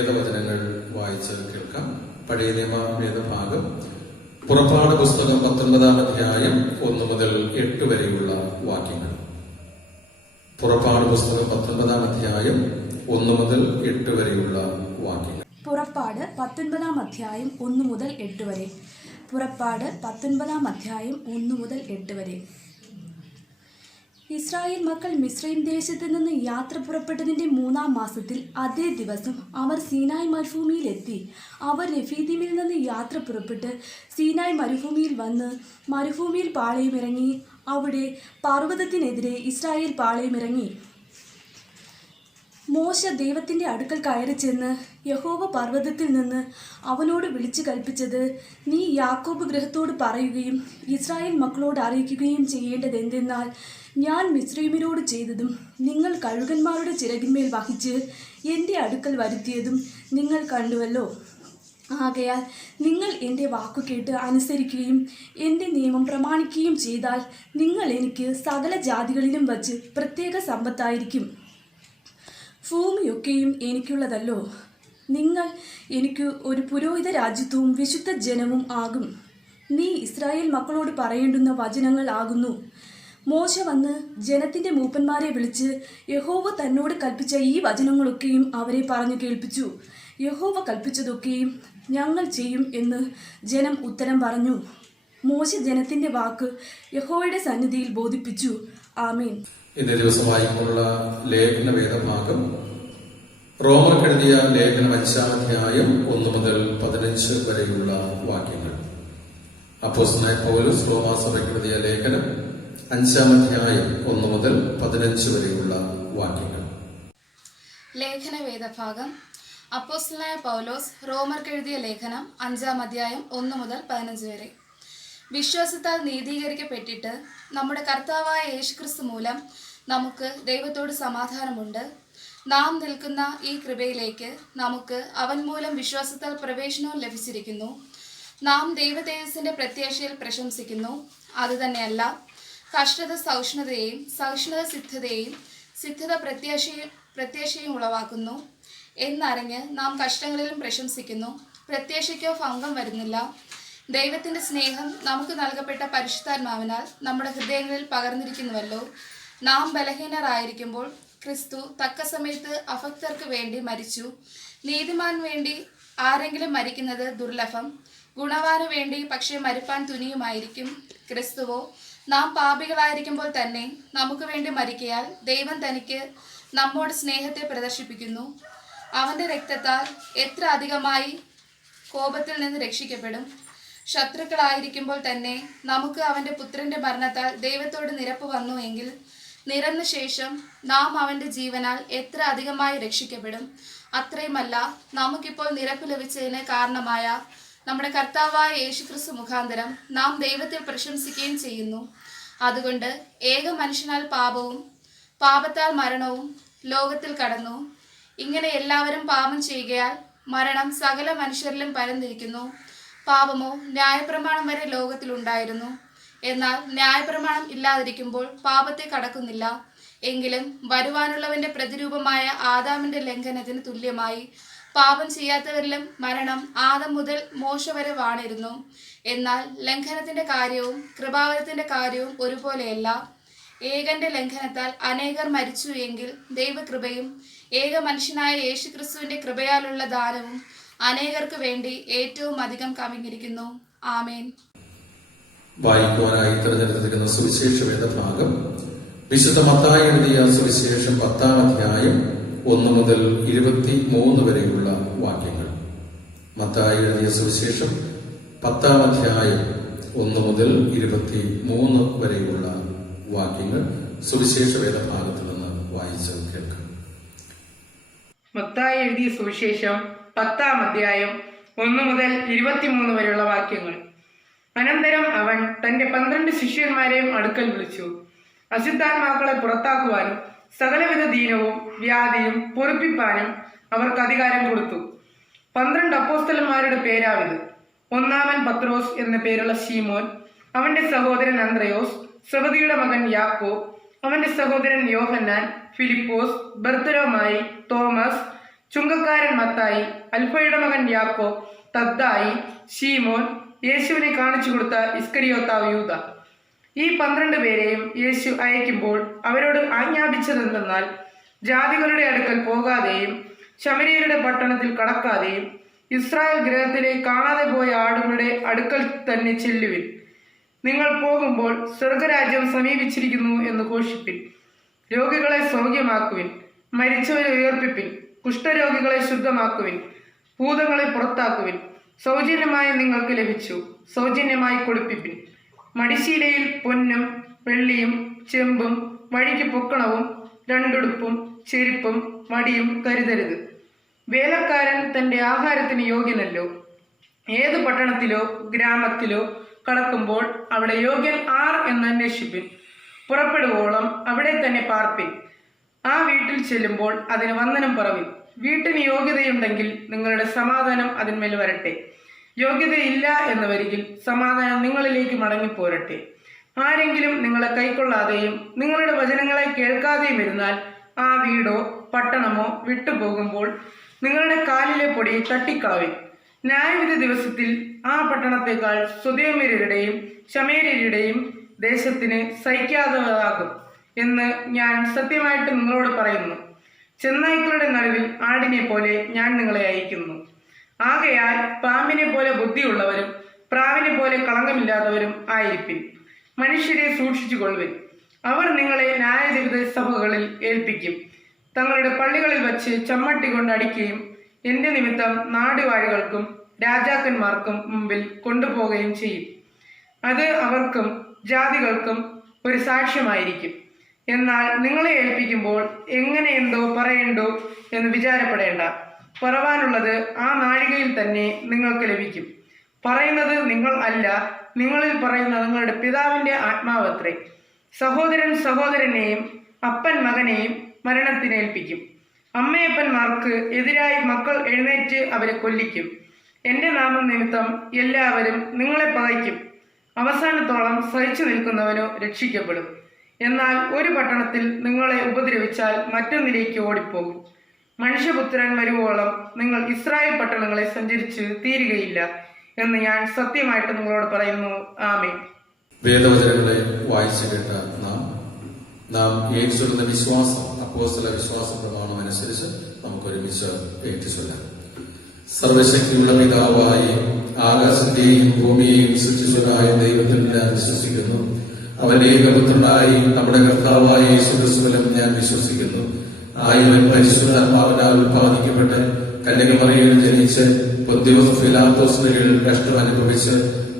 വേദവചനങ്ങൾ വായിച്ച് കേൾക്കാം. പഴയ നിയമ വേദഭാഗം പുറപ്പാട് പുസ്തകം 19-ാം അധ്യായം 1 മുതൽ 8 വരെയുള്ള വാക്യങ്ങൾ. പുറപ്പാട് പുസ്തകം 19-ാം അധ്യായം 1 മുതൽ 8 വരെയുള്ള വാക്യങ്ങൾ. പുറപ്പാട് 19-ാം അധ്യായം 1 മുതൽ 8 വരെ. പുറപ്പാട് 19-ാം അധ്യായം 1 മുതൽ 8 വരെ. ഇസ്രായേൽ മക്കൾ മിസ്രൈം ദേശത്ത് നിന്ന് യാത്ര പുറപ്പെട്ടതിൻ്റെ 3-ാം മാസത്തിൽ അതേ ദിവസം അവർ സീനായ് മരുഭൂമിയിലെത്തി. അവർ രഫീദീമിൽ നിന്ന് യാത്ര പുറപ്പെട്ട് സീനായ് മരുഭൂമിയിൽ വന്ന് മരുഭൂമിയിൽ പാളയമിറങ്ങി. അവിടെ പർവ്വതത്തിനെതിരെ ഇസ്രായേൽ പാളയമിറങ്ങി. മോശ ദൈവത്തിൻ്റെ അടുക്കൽ കയറി ചെന്ന് യഹോവ പർവ്വതത്തിൽ നിന്ന് അവനോട് വിളിച്ചു കൽപ്പിച്ചത്, നീ യാക്കോബ് ഗൃഹത്തോട് പറയുകയും ഇസ്രായേൽ മക്കളോട് അറിയിക്കുകയും ചെയ്യേണ്ടത് എന്തെന്നാൽ, ഞാൻ മിസ്രൈമിനോട് ചെയ്തതും നിങ്ങൾ കഴുകന്മാരുടെ ചിറകിന്മേൽ വഹിച്ച് എൻ്റെ അടുക്കൽ വരുത്തിയതും നിങ്ങൾ കണ്ടുവല്ലോ. ആകയാൽ നിങ്ങൾ എൻ്റെ വാക്കുകേട്ട് അനുസരിക്കുകയും എൻ്റെ നിയമം പ്രമാണിക്കുകയും ചെയ്താൽ നിങ്ങൾ എനിക്ക് സകല ജാതികളിലും വച്ച് പ്രത്യേക സമ്പത്തായിരിക്കും. ഭൂമിയൊക്കെയും എനിക്കുള്ളതല്ലോ. നിങ്ങൾ എനിക്ക് ഒരു പുരോഹിത രാജ്യത്വവും വിശുദ്ധ ജനവും ആകും. നീ ഇസ്രായേൽ മക്കളോട് പറയേണ്ടുന്ന വചനങ്ങൾ ആകുന്നു. മോശ വന്ന് ജനത്തിൻ്റെ മൂപ്പന്മാരെ വിളിച്ച് യഹോവ തന്നോട് കൽപ്പിച്ച ഈ വചനങ്ങളൊക്കെയും അവരെ പറഞ്ഞു കേൾപ്പിച്ചു. യഹോവ കൽപ്പിച്ചതൊക്കെയും ഞങ്ങൾ ചെയ്യും എന്ന് ജനം ഉത്തരം പറഞ്ഞു. മോശ ജനത്തിൻ്റെ വാക്ക് യഹോവയുടെ സന്നിധിയിൽ ബോധിപ്പിച്ചു. ആമേൻ. ഇന്നേ ദിവസം വായിക്കുള്ള ലേഖന വേദഭാഗം റോമർക്കെഴുതിയ ലേഖനം 5-ാം അധ്യായം 1 മുതൽ 15 വരെയുള്ള വാക്യങ്ങൾ. അപ്പോസ്തലനായ പൗലോസ് റോമാസഭയ്ക്കെഴുതിയ ലേഖനം 5-ാം അധ്യായം 1 മുതൽ 15 വരെയുള്ള വാക്യങ്ങൾ. ലേഖന വേദഭാഗം അപ്പോസ്തലനായ പൗലോസ് റോമർക്കെഴുതിയ ലേഖനം 5-ാം അധ്യായം 1 മുതൽ 15 വരെ. വിശ്വാസത്താൽ നീതീകരിക്കപ്പെട്ടിട്ട് നമ്മുടെ കർത്താവായ യേശുക്രിസ്തു മൂലം നമുക്ക് ദൈവത്തോട് സമാധാനമുണ്ട്. നാം നിൽക്കുന്ന ഈ കൃപയിലേക്ക് നമുക്ക് അവൻ മൂലം വിശ്വാസത്താൽ പ്രവേശനവും ലഭിച്ചിരിക്കുന്നു. നാം ദൈവതേജസ്സിൻ്റെ പ്രത്യാശയിൽ പ്രശംസിക്കുന്നു. അതുതന്നെയല്ല, കഷ്ടത സൗഷ്ണതയെയും സൗഷ്ണത സിദ്ധതയെയും സിദ്ധത പ്രത്യാശയും ഉളവാക്കുന്നു എന്നറിഞ്ഞ് നാം കഷ്ടങ്ങളിലും പ്രശംസിക്കുന്നു. പ്രത്യാശയ്ക്കോ ഭംഗം വരുന്നില്ല. ദൈവത്തിൻ്റെ സ്നേഹം നമുക്ക് നൽകപ്പെട്ട പരിശുദ്ധാത്മാവിനാൽ നമ്മുടെ ഹൃദയങ്ങളിൽ പകർന്നിരിക്കുന്നുവല്ലോ. നാം ബലഹീനരായിരിക്കുമ്പോൾ ക്രിസ്തു തക്ക സമയത്ത് അഭക്തർക്ക് വേണ്ടി മരിച്ചു. നീതിമാൻ വേണ്ടി ആരെങ്കിലും മരിക്കുന്നത് ദുർലഭം, ഗുണവാനു വേണ്ടി പക്ഷേ മരിപ്പാൻ തുനിയുമായിരിക്കും. ക്രിസ്തുവോ നാം പാപികളായിരിക്കുമ്പോൾ തന്നെ നമുക്ക് വേണ്ടി മരിക്കയാൽ ദൈവം തനിക്ക് നമ്മോട് സ്നേഹത്തെ പ്രദർശിപ്പിക്കുന്നു. അവൻ്റെ രക്തത്താൽ എത്ര അധികമായി കോപത്തിൽ നിന്ന് രക്ഷിക്കപ്പെടും. ശത്രുക്കളായിരിക്കുമ്പോൾ തന്നെ നമുക്ക് അവൻ്റെ പുത്രൻ്റെ മരണത്താൽ ദൈവത്തോട് നിരപ്പ് വന്നു എങ്കിൽ നിരന്ന ശേഷം നാം അവൻ്റെ ജീവനാൽ എത്ര അധികമായി രക്ഷിക്കപ്പെടും. അത്രയുമല്ല, നമുക്കിപ്പോൾ നിരപ്പ് ലഭിച്ചതിന് കാരണമായ നമ്മുടെ കർത്താവായ യേശുക്രിസ്തു മുഖാന്തരം നാം ദൈവത്തിൽ പ്രശംസിക്കുകയും ചെയ്യുന്നു. അതുകൊണ്ട് ഏക മനുഷ്യനാൽ പാപവും പാപത്താൽ മരണവും ലോകത്തിൽ കടന്നു. ഇങ്ങനെ എല്ലാവരും പാപം ചെയ്യുകയാൽ മരണം സകല മനുഷ്യരിലും പരന്നിരിക്കുന്നു. പാപമോ ന്യായപ്രമാണം വരെ ലോകത്തിലുണ്ടായിരുന്നു. എന്നാൽ ന്യായപ്രമാണം ഇല്ലാതിരിക്കുമ്പോൾ പാപത്തെ കടക്കുന്നില്ല. എങ്കിലും വരുവാനുള്ളവന്റെ പ്രതിരൂപമായ ആദാമിന്റെ ലംഘനത്തിന് തുല്യമായി പാപം ചെയ്യാത്തവരിലും മരണം ആദം മുതൽ മോശ വരെ വാണിരുന്നു. എന്നാൽ ലംഘനത്തിന്റെ കാര്യവും കൃപാവരത്തിന്റെ കാര്യവും ഒരുപോലെയല്ല. ഏകന്റെ ലംഘനത്താൽ അനേകർ മരിച്ചു എങ്കിൽ ദൈവകൃപയും ഏക മനുഷ്യനായ യേശുക്രിസ്തുവിന്റെ കൃപയാലുള്ള ദാനവും അനേകർക്ക് വേണ്ടി ഏറ്റവും അധികം കവിഞ്ഞിരിക്കുന്നു. ആമേൻ. വായിക്കുവാനായി തിരഞ്ഞെടുത്തിരിക്കുന്ന സുവിശേഷ വേദഭാഗം വിശുദ്ധ മത്തായി എഴുതിയ സുവിശേഷം 10-ാം അധ്യായം 1 മുതൽ 23 വരെയുള്ള വാക്യങ്ങൾ. മത്തായി എഴുതിയ സുവിശേഷം 10-ാം അധ്യായം 1 മുതൽ 23 വരെയുള്ള വാക്യങ്ങൾ സുവിശേഷ വേദഭാഗത്തിൽ നിന്ന് വായിച്ച് കേൾക്കാം. മത്തായി എഴുതിയ സുവിശേഷം 10-ാം അധ്യായം 1 മുതൽ 23 വരെയുള്ള വാക്യങ്ങൾ. അനന്തരം അവൻ തന്റെ 12 ശിഷ്യന്മാരെയും അടുക്കൽ വിളിച്ചു. അശുദ്ധാത്മാക്കളെ പുറത്താക്കുവാനും സകലവിധ ദീനവും വ്യാധിയും പൊറുപ്പിപ്പാനും അവർക്ക് അധികാരം കൊടുത്തു. 12 അപ്പോസ്തലന്മാരുടെ പേരാവിത്: ഒന്നാമൻ പത്രോസ് എന്ന പേരുള്ള ശീമോൻ, അവന്റെ സഹോദരൻ അന്ത്രയോസ്, സെബദിയുടെ മകൻ യാക്കോബ്, അവന്റെ സഹോദരൻ യോഹന്നാൻ, ഫിലിപ്പോസ്, ബർത്തലോമായി, തോമസ്, ചുങ്കക്കാരൻ മത്തായി, അൽഫയുടെ മകൻ യാക്കോ, തദ്ദായി, ശീമോൻ, യേശുവിനെ കാണിച്ചു കൊടുത്ത ഇസ്കരിയോത്താവ് യൂദ. ഈ 12 പേരെയും യേശു അയക്കുമ്പോൾ അവരോട് ആജ്ഞാപിച്ചതെന്തെന്നാൽ, ജാതികളുടെ അടുക്കൽ പോകാതെയും ശമര്യരുടെ പട്ടണത്തിൽ കടക്കാതെയും ഇസ്രായേൽ ഗൃഹത്തിലെ കാണാതെ പോയ ആടുകളുടെ അടുക്കൽ തന്നെ ചെല്ലുവിൻ. നിങ്ങൾ പോകുമ്പോൾ സ്വർഗരാജ്യം സമീപിച്ചിരിക്കുന്നു എന്ന് ഘോഷിപ്പിൻ. രോഗികളെ സൗഖ്യമാക്കുവിൻ, മരിച്ചവരെ ഉയർപ്പിപ്പിൻ, കുഷ്ഠരോഗികളെ ശുദ്ധമാക്കുവിൻ, ഭൂതങ്ങളെ പുറത്താക്കുവിൻ. സൗജന്യമായി നിങ്ങൾക്ക് ലഭിച്ചു, സൗജന്യമായി കൊടുപ്പിപ്പിൻ. മടിശീലയിൽ പൊന്നും വെള്ളിയും ചെമ്പും വഴിക്ക് പൊക്കണവും 2 ഉടുപ്പും ചെരുപ്പും മടിയും കരുതരുത്. വേലക്കാരൻ തന്റെ ആഹാരത്തിന് യോഗ്യനല്ലോ. ഏത് പട്ടണത്തിലോ ഗ്രാമത്തിലോ കടക്കുമ്പോൾ അവിടെ യോഗ്യൻ ആർ എന്ന് അന്വേഷിപ്പിൻ. പുറപ്പെടുവോളം അവിടെ തന്നെ പാർപ്പിൻ. ആ വീട്ടിൽ ചെല്ലുമ്പോൾ അതിന് വന്ദനം പറവിൻ. വീട്ടിന് യോഗ്യതയുണ്ടെങ്കിൽ നിങ്ങളുടെ സമാധാനം അതിന്മേൽ വരട്ടെ. യോഗ്യതയില്ല എന്ന് വരികിൽ സമാധാനം നിങ്ങളിലേക്ക് മടങ്ങിപ്പോരട്ടെ. ആരെങ്കിലും നിങ്ങളെ കൈക്കൊള്ളാതെയും നിങ്ങളുടെ വചനങ്ങളെ കേൾക്കാതെയും ഇരുന്നാൽ ആ വീടോ പട്ടണമോ വിട്ടുപോകുമ്പോൾ നിങ്ങളുടെ കാലിലെ പൊടി തട്ടിക്കളവിൻ. ന്യായവിധി ദിവസത്തിൽ ആ പട്ടണത്തെക്കാൾ സൊദോമ്യരുടെയും ശമര്യരുടെയും ദേശത്തിന് സഹിക്കാത്തതാകും എന്ന് ഞാൻ സത്യമായിട്ട് നിങ്ങളോട് പറയുന്നു. ചെന്നായ്ക്കളുടെ നടുവിൽ ആടിനെ പോലെ ഞാൻ നിങ്ങളെ അയക്കുന്നു. ആകയാൽ പാമ്പിനെ പോലെ ബുദ്ധിയുള്ളവരും പ്രാവിനെ പോലെ കളങ്കമില്ലാത്തവരും ആയിരിപ്പിൻ. മനുഷ്യരെ സൂക്ഷിച്ചു കൊള്ളുവിൻ. അവർ നിങ്ങളെ ന്യായാധിപതി സഭകളിൽ ഏൽപ്പിക്കും. തങ്ങളുടെ പള്ളികളിൽ വച്ച് ചമ്മട്ടി കൊണ്ട് അടിക്കുകയും എന്റെ നിമിത്തം നാടുവാഴികൾക്കും രാജാക്കന്മാർക്കും മുമ്പിൽ കൊണ്ടുപോവുകയും ചെയ്യും. അത് അവർക്കും ജാതികൾക്കും ഒരു സാക്ഷ്യമായിരിക്കും. എന്നാൽ നിങ്ങളെ ഏൽപ്പിക്കുമ്പോൾ എങ്ങനെ എന്തോ പറയണ്ടോ എന്ന് വിചാരപ്പെടേണ്ട. പറവാനുള്ളത് ആ നാഴികയിൽ തന്നെ നിങ്ങൾക്ക് ലഭിക്കും. പറയുന്നത് നിങ്ങൾ അല്ല, നിങ്ങളിൽ പറയുന്ന നിങ്ങളുടെ പിതാവിന്റെ ആത്മാവത്രേ. സഹോദരൻ സഹോദരനെയും അപ്പൻ മകനെയും മരണത്തിനേൽപ്പിക്കും. അമ്മയപ്പന്മാർക്ക് എതിരായി മക്കൾ എഴുന്നേറ്റ് അവരെ കൊല്ലിക്കും. എന്റെ നാമം നിമിത്തം എല്ലാവരും നിങ്ങളെ പകയ്ക്കും. അവസാനത്തോളം സഹിച്ചു നിൽക്കുന്നവനോ രക്ഷിക്കപ്പെടും. എന്നാൽ ഒരു പട്ടണത്തിൽ നിങ്ങളെ ഉപദ്രവിച്ചാൽ മറ്റൊന്നിലേക്ക് ഓടിപ്പോകും. മനുഷ്യപുത്രൻ വരുവോളം നിങ്ങൾ ഇസ്രായേൽ പട്ടണങ്ങളെ സഞ്ചരിച്ച് തീരുകയില്ല എന്ന് ഞാൻ സത്യമായിട്ട് നിങ്ങളോട് പറയുന്നു. ആമേൻ. വേദവചനങ്ങളെ വായിച്ചു കേട്ട നാം ഏറ്റുചൊല്ലുന്ന വിശ്വാസം അപ്പോസ്തല വിശ്വാസ പ്രമാണം അനുസരിച്ച് നമുക്കൊരുമിച്ച് ഏറ്റുചൊല്ലാം. സർവശക്തിയുള്ള പിതാവായി ആകാശത്തെയും ഭൂമിയെയും സൃഷ്ടിച്ചവനായ ദൈവത്തിൽ ഞാൻ വിശ്വസിക്കുന്നു. അവന്റെ ഏകപുത്രനായി നമ്മുടെ കർത്താവായ യേശുക്രിസ്തുവിലും ഞാൻ വിശ്വസിക്കുന്നു. ആയവൻ പരിശുദ്ധാത്മാവിനാൽ ഉത്പാദിക്കപ്പെട്ട് കന്യകമറിയയിൽ ജനിച്ച് പൊന്തിയോസ് പിലാത്തോസിന്റെ കീഴിൽ കഷ്ടം അനുഭവിച്ച്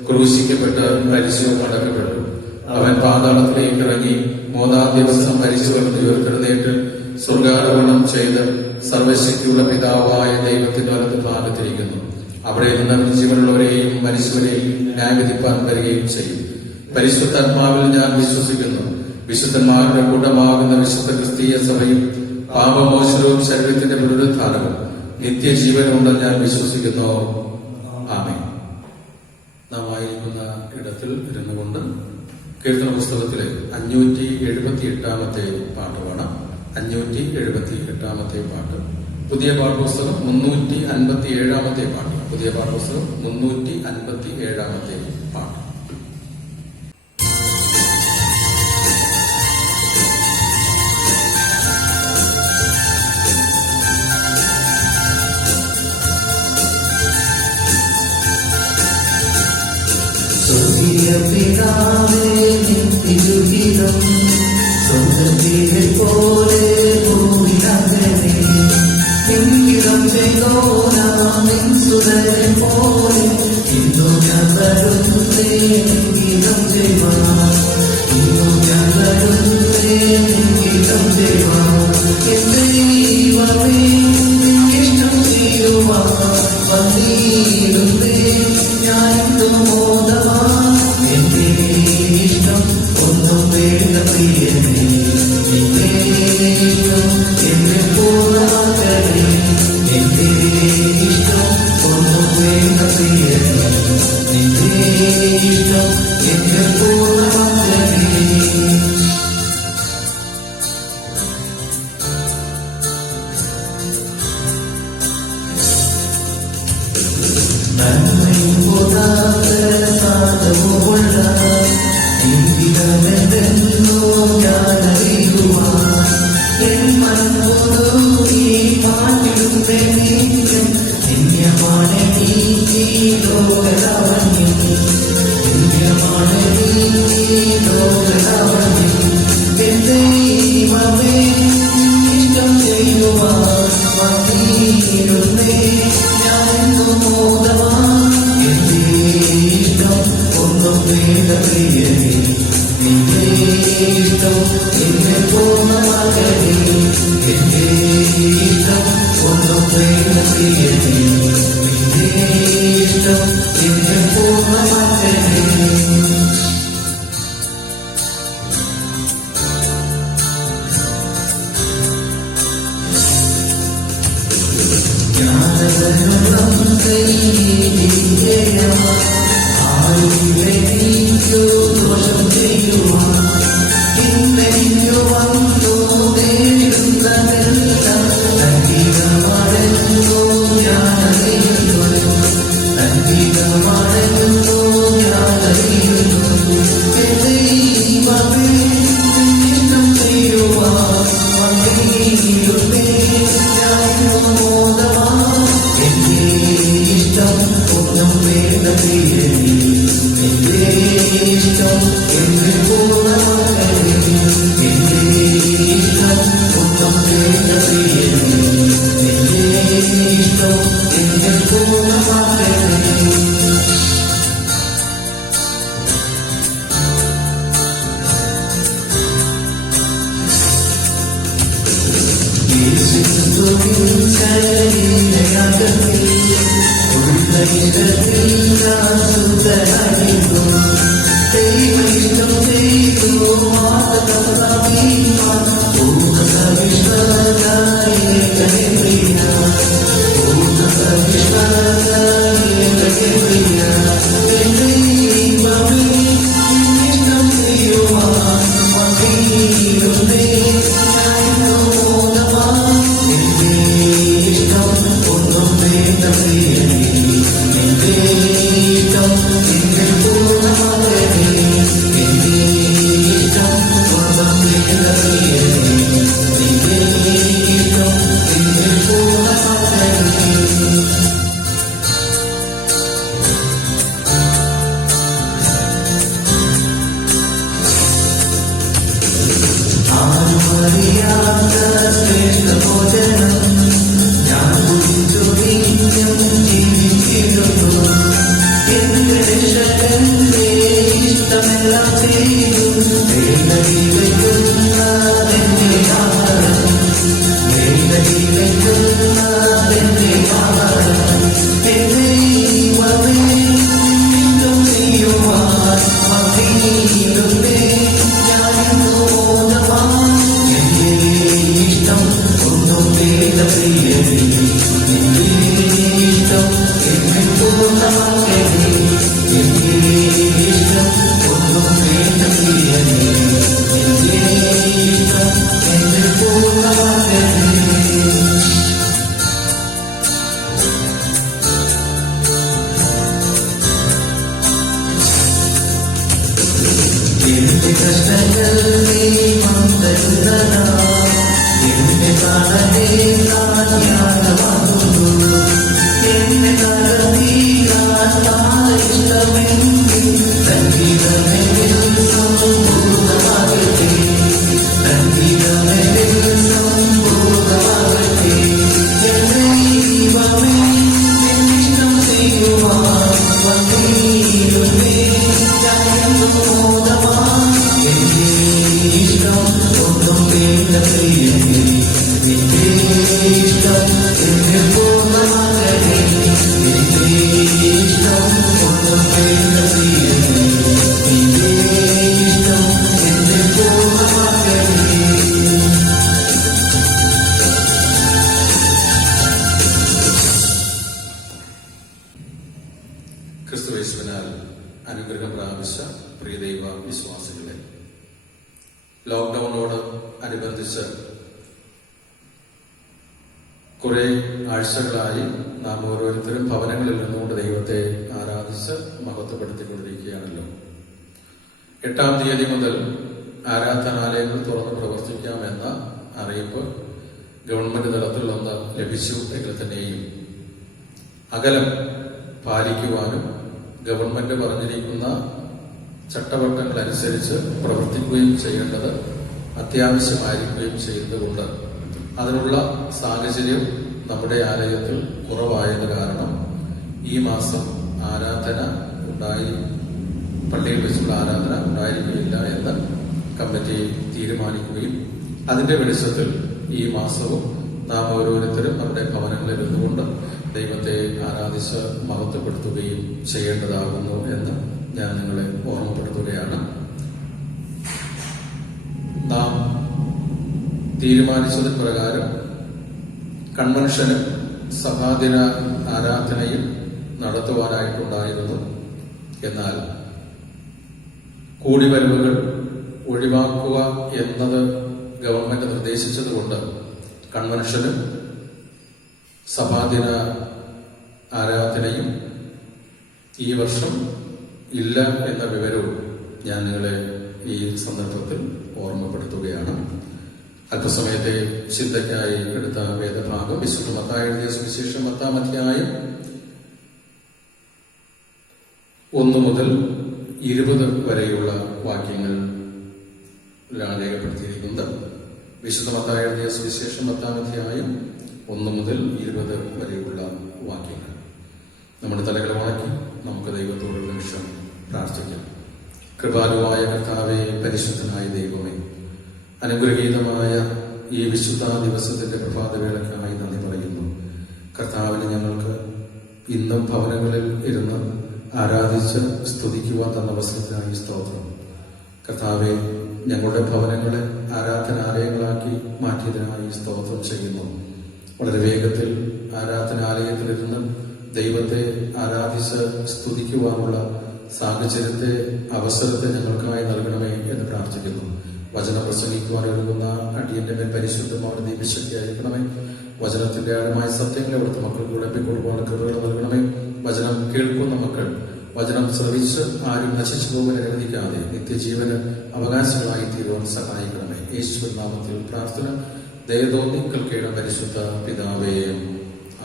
ക്രൂശിക്കപ്പെട്ട് മരിച്ചു അടക്കപ്പെട്ടു. അവൻ പാതാളത്തിലേക്ക് ഇറങ്ങി 3-ാം ദിവസം മരിച്ചവരുടെ ഉയർത്തെഴുന്നേറ്റ് സ്വർഗാരോഹണം ചെയ്ത് സർവശക്തിയുള്ള പിതാവായ ദൈവത്തിന്റെ വലത്ത് ഭാഗത്തിരിക്കുന്നു. അവിടെ നിന്ന് ജീവനുള്ളവരെയും മരിച്ചവരെയും ന്യായവിധിപ്പാൻ വരികയും ചെയ്യും. പരിശുദ്ധാത്മാവിൽ ഞാൻ വിശ്വസിക്കുന്നു. വിശുദ്ധന്മാരുടെ കൂട്ടമാകുന്ന വിശുദ്ധ ക്രിസ്തീയ സഭയും പാപമോചനവും ശരീരത്തിന്റെ പുനരുദ്ധാനവും നിത്യജീവനുണ്ടെന്ന് ഞാൻ വിശ്വസിക്കുന്നു. ആമേൻ. നാം ആയിരിക്കുന്ന ഇടത്തിൽ ഇരുന്നുകൊണ്ട് കീർത്തന പുസ്തകത്തിലെ 578-ാമത്തെ പാട്ടുമാണ്. 578-ാമത്തെ പാട്ട്. പുതിയ പാഠപുസ്തകം 357-ാമത്തെ പാട്ട്. പുതിയ പാഠപുസ്തകം 357-ാമത്തെ പാട്ട്. പിതാവേ നിത്യഹിതം സ്വർഗ്ഗത്തിലെ പോലെ ഭൂമിയിലങ്ങനെ എങ്കിലും ചെയ്തോരാം നിൻ സുതരെ പോലെ ഇന്നു ഞാൻ വരുന്നേ എങ്കിലും ചെയ്യുവാൻ ഇന്നു ഞാൻ വരുന്നേ എങ്കിലും ചെയ്യുവാൻ എന്റെ ദൈവമേ ഇഷ്ടം ചെയ്യുവാൻ വന്നിരുന്നേ ഞാൻ മോദമാ എന്റെ ഇഷ്ടം ഒന്നും വേണ്ട പ്രിയനേ എന്റെ ഇഷ്ടം എന്റെ പൂർണ്ണമാക്കണേ എന്റെ ഇഷ്ടം ഒന്നും വേണ്ട പ്രിയനേ എന്റെ ഇഷ്ടം എന്റെ പൂർണ്ണമാക്കണേ. നന്മയും കൂടാത്ത സാധവുമുള്ള ജീവിതമെന്തെന്നോ ഞാനറിയുവാൻ എൻ മനോദി മാറ്റിടുന്നേ നീക്കും ധന്യമാണ് നീ ലോകലാവണ്യം ധന്യമാണ് നീ ലോകലാവണ്യം എൻ ദൈവമേ ഇഷ്ടം ചെയ്യുവാൻ വന്നിരുന്നേ ഞാനെന്നു മോദവാൻ എന്റെ ഇഷ്ടം ഒന്നും വേണ്ട പ്രിയനേ നിന്റെ ഇഷ്ടം എന്നെ പൂർണ്ണമാകണേ എന്റെ ഇഷ്ടം ഒന്നും വേണ്ട പ്രിയനേ നിന്റെ ഇഷ്ടം എന്നെ പൂർണ്ണമാകണേ ദോഷം ചെയ്യുവാൻ ഇന്നെയോ വന്നു നേരിടുന്നതെല്ലാം ലംഘിതമാണെന്നോ ഞാനറിയുന്നു ലംഘിതമാണെന്നോ ഞാനറിയുന്നു ദൈവമേ ഇഷ്ടം ചെയ്യുവാൻ വന്നിരുന്നേ ഞാനോ മോദവാൻ എന്റെ ഇഷ്ടം ഒന്നും വേണ്ട പ്രിയനേ എന്റെ ഇഷ്ടം എന്നെ പൂർണ്ണമാകണേ എന്റെ ഇഷ്ടം ഒന്നും വേണ്ട പ്രിയനേ എന്റെ ഇഷ്ടം എന്നെ പൂർണ്ണമാകണേ ക്രിസ്തുയേശുവിനാൽ അനുഗ്രഹം പ്രാപിച്ച പ്രിയ ദൈവ വിശ്വാസികളെ, ലോക്ക്ഡൌണോട് അനുബന്ധിച്ച് കുറെ ആഴ്ചകളായി നാം ഓരോരുത്തരും ഭവനങ്ങളിൽ നിന്നുകൊണ്ട് ദൈവത്തെ ആരാധിച്ച് മഹത്വപ്പെടുത്തിക്കൊണ്ടിരിക്കുകയാണല്ലോ. 8-ാം തീയതി മുതൽ ആരാധനാലയങ്ങൾ തുറന്ന് പ്രവർത്തിക്കാമെന്ന അറിയിപ്പ് ഗവൺമെന്റ് തലത്തിൽ നിന്ന് ലഭിച്ചു എങ്കിൽ തന്നെയും അകലം പാലിക്കുവാനും ഗവൺമെന്റ് പറഞ്ഞിരിക്കുന്ന ചട്ടവട്ടങ്ങൾ അനുസരിച്ച് പ്രവർത്തിക്കുകയും ചെയ്യേണ്ടത് അത്യാവശ്യമായിരിക്കുകയും ചെയ്യുന്നതുകൊണ്ട് അതിനുള്ള സാഹചര്യം നമ്മുടെ ആലയത്തിൽ കുറവായത് കാരണം ഈ മാസം ആരാധന പള്ളിയിൽ വെച്ചുള്ള ആരാധന ഉണ്ടായിരിക്കുകയില്ല എന്ന് കമ്മിറ്റി തീരുമാനിക്കുകയും അതിന്റെ വെളിച്ചത്തിൽ ഈ മാസവും നാം ഓരോരുത്തരും നമ്മുടെ ഭവനങ്ങളിൽ നിന്നുകൊണ്ട് ദൈവത്തെ ആരാധിച്ച് മഹത്വപ്പെടുത്തുകയും ചെയ്യേണ്ടതാകുന്നു എന്ന് ഞാൻ നിങ്ങളെ ഓർമ്മപ്പെടുത്തുകയാണ്. നാം തീരുമാനിച്ചതിന് പ്രകാരം കൺവെൻഷനും സഭാദിന ആരാധനയും നടത്തുവാനായിട്ടുണ്ടായിരുന്നു. എന്നാൽ കൂടിവരവുകൾ ഒഴിവാക്കുക എന്നത് ഗവൺമെന്റ് നിർദ്ദേശിച്ചതുകൊണ്ട് കൺവെൻഷനും സഭാദിന ആരാധനയും ഈ വർഷം ഇല്ല എന്ന വിവരവും ഞാൻ നിങ്ങളെ ഈ സന്ദർഭത്തിൽ ഓർമ്മപ്പെടുത്തുകയാണ്. അല്പസമയത്തെ ചിന്തയ്ക്കായി എടുത്ത വേദഭാഗം വിശുദ്ധ മത്തായി എഴുതിയ സുവിശേഷം 10-ാം അധ്യായം 1 മുതൽ 20 വരെയുള്ള വാക്യങ്ങൾ രേഖപ്പെടുത്തിയിരിക്കുന്നത്. വിശുദ്ധ മത്തായി എഴുതിയ സുവിശേഷം 10-ാം അധ്യായം 1 മുതൽ 20 വരെയുള്ള വാക്യങ്ങൾ. നമ്മുടെ തലകളെ വണക്കി നമുക്ക് ദൈവത്തോട് നിമിഷം പ്രാർത്ഥിക്കാം. കൃപാലുവായ കർത്താവേ, പരിശുദ്ധനായ ദൈവമേ, അനുഗ്രഹീതമായ ഈ വിശുദ്ധ ദിവസത്തിന്റെ പ്രഭാതവേളയ്ക്കായി നന്ദി പറയുന്നു. കർത്താവിനെ ഞങ്ങൾക്ക് ഇന്നും ഭവനങ്ങളിൽ ഇരുന്ന് ആരാധിച്ച് സ്തുതിക്കുവാൻ തന്ന അവസരത്തിനായി സ്തോത്രം. കർത്താവെ, ഞങ്ങളുടെ ഭവനങ്ങളെ ആരാധനാലയങ്ങളാക്കി മാറ്റിയതിനായി സ്തോത്രം ചെയ്യുന്നു. വളരെ വേഗത്തിൽ ആരാധനാലയത്തിലിരുന്ന് ദൈവത്തെ ആരാധിച്ച് സ്തുതിക്കുവാനുള്ള സാഹചര്യത്തെ അവസരത്തെ ഞങ്ങൾക്കായി നൽകണമേ എന്ന് പ്രാർത്ഥിക്കുന്നു. വചനം പ്രസംഗിക്കുവാൻ ഒരുങ്ങുന്ന അടിയന്റെ മേൽ പരിശുദ്ധമായ ദൈവശക്തിയായിരിക്കണമേ. വചനത്തിന്റെ ആഴമായ സത്യങ്ങളെ അവിടുത്തെ മക്കൾക്ക് ഉടപ്പിക്കൊടുക്കുവാൻ കൃപകൾ നൽകണമേ. വചനം കേൾക്കുന്ന മക്കൾ വചനം ശ്രവിച്ച് ആരും നശിച്ചു പോകാൻ അനുവദിക്കാതെ നിത്യജീവന് അവകാശങ്ങളായി തീരുവാൻ സഹായിക്കണമേ. യേശുവിൻ നാമത്തിൽ പ്രാർത്ഥന ദയതോന്നി കേൾക്കേണ്ട പരിശുദ്ധ പിതാവേ,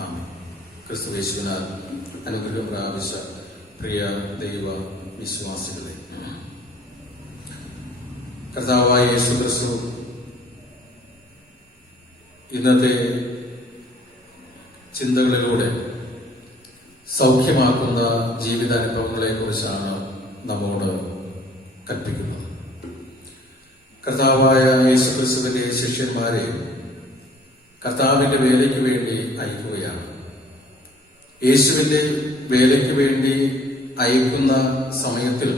ആമേൻ. ക്രിസ്തുയേശുവിനാൽ അനുഗ്രഹം പ്രാപിച്ച പ്രിയ ദൈവ വിശ്വാസികളെ, കർത്താവായ യേശു ക്രിസ്തു ഇന്നത്തെ ചിന്തകളിലൂടെ സൗഖ്യമാക്കുന്ന ജീവിതാനുഭവങ്ങളെ കുറിച്ചാണ് നമ്മോട് കൽപ്പിക്കുന്നത്. കർത്താവായ യേശു ക്രിസ്തുവിന്റെ ശിഷ്യന്മാരെ കർത്താവിന്റെ വേലയ്ക്ക് വേണ്ടി അയക്കുകയാണ്. യേശുവിന്റെ വേലയ്ക്ക് വേണ്ടി അയക്കുന്ന സമയത്തിൽ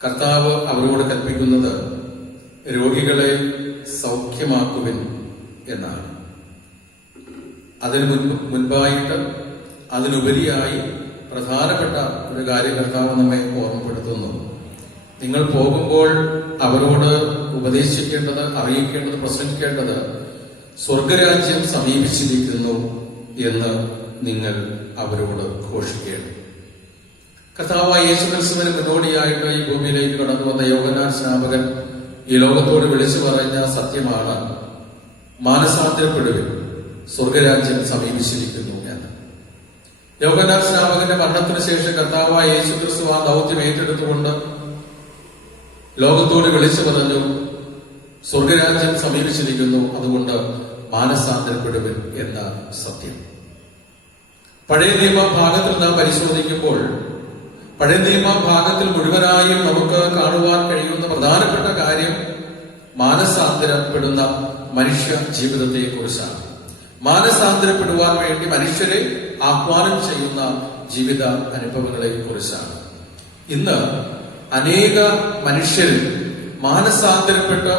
കർത്താവ് അവരോട് കൽപ്പിക്കുന്നത് രോഗികളെ സൗഖ്യമാക്കുവിൻ എന്നാണ്. അതിന് മുൻപായിട്ട് അതിനുപരിയായി പ്രധാനപ്പെട്ട ഒരു കാര്യം കർത്താവ് നമ്മെ ഓർമ്മപ്പെടുത്തുന്നു. നിങ്ങൾ പോകുമ്പോൾ അവരോട് ഉപദേശിക്കേണ്ടത്, അറിയിക്കേണ്ടത്, പ്രസംഗിക്കേണ്ടത് സ്വർഗരാജ്യം സമീപിച്ചിരിക്കുന്നു എന്ന് നിങ്ങൾ അവരോട് ഘോഷിക്കണം. കർത്താവായ യേശു ക്രിസ്തുവിന് മുന്നോടിയായിട്ട് ഈ ഭൂമിയിലേക്ക് കടന്നു വന്ന യോഹന്നാൻ സ്നാപകൻ ഈ ലോകത്തോട് വിളിച്ചു പറഞ്ഞ സത്യമാണ്, മാനസാന്തരപ്പെടുവിൻ, സ്വർഗരാജ്യം സമീപിച്ചിരിക്കുന്നു എന്ന്. യോഹന്നാൻ സ്നാപകന്റെ മരണത്തിന് ശേഷം കർത്താവായ യേശു ക്രിസ്തു ആ ദൗത്യം ഏറ്റെടുത്തുകൊണ്ട് ലോകത്തോട് വിളിച്ചു പറഞ്ഞു, സ്വർഗരാജ്യം സമീപിച്ചിരിക്കുന്നു, അതുകൊണ്ട് മാനസാന്തരപ്പെടുവിൻ എന്ന സത്യം. പഴയ നിയമ ഭാഗത്തിൽ നാം പരിശോധിക്കുമ്പോൾ പഴയ നിയമ ഭാഗത്തിൽ മുഴുവനായും നമുക്ക് കാണുവാൻ കഴിയുന്ന പ്രധാനപ്പെട്ട കാര്യം മാനസാന്തരപ്പെടുന്ന മനുഷ്യ ജീവിതത്തെ കുറിച്ചാണ്. മാനസാന്തരപ്പെടുവാൻ വേണ്ടി മനുഷ്യരെ ആഹ്വാനം ചെയ്യുന്ന ജീവിത അനുഭവങ്ങളെ കുറിച്ചാണ്. ഇന്ന് അനേക മനുഷ്യരിൽ മാനസാന്തരപ്പെട്ട്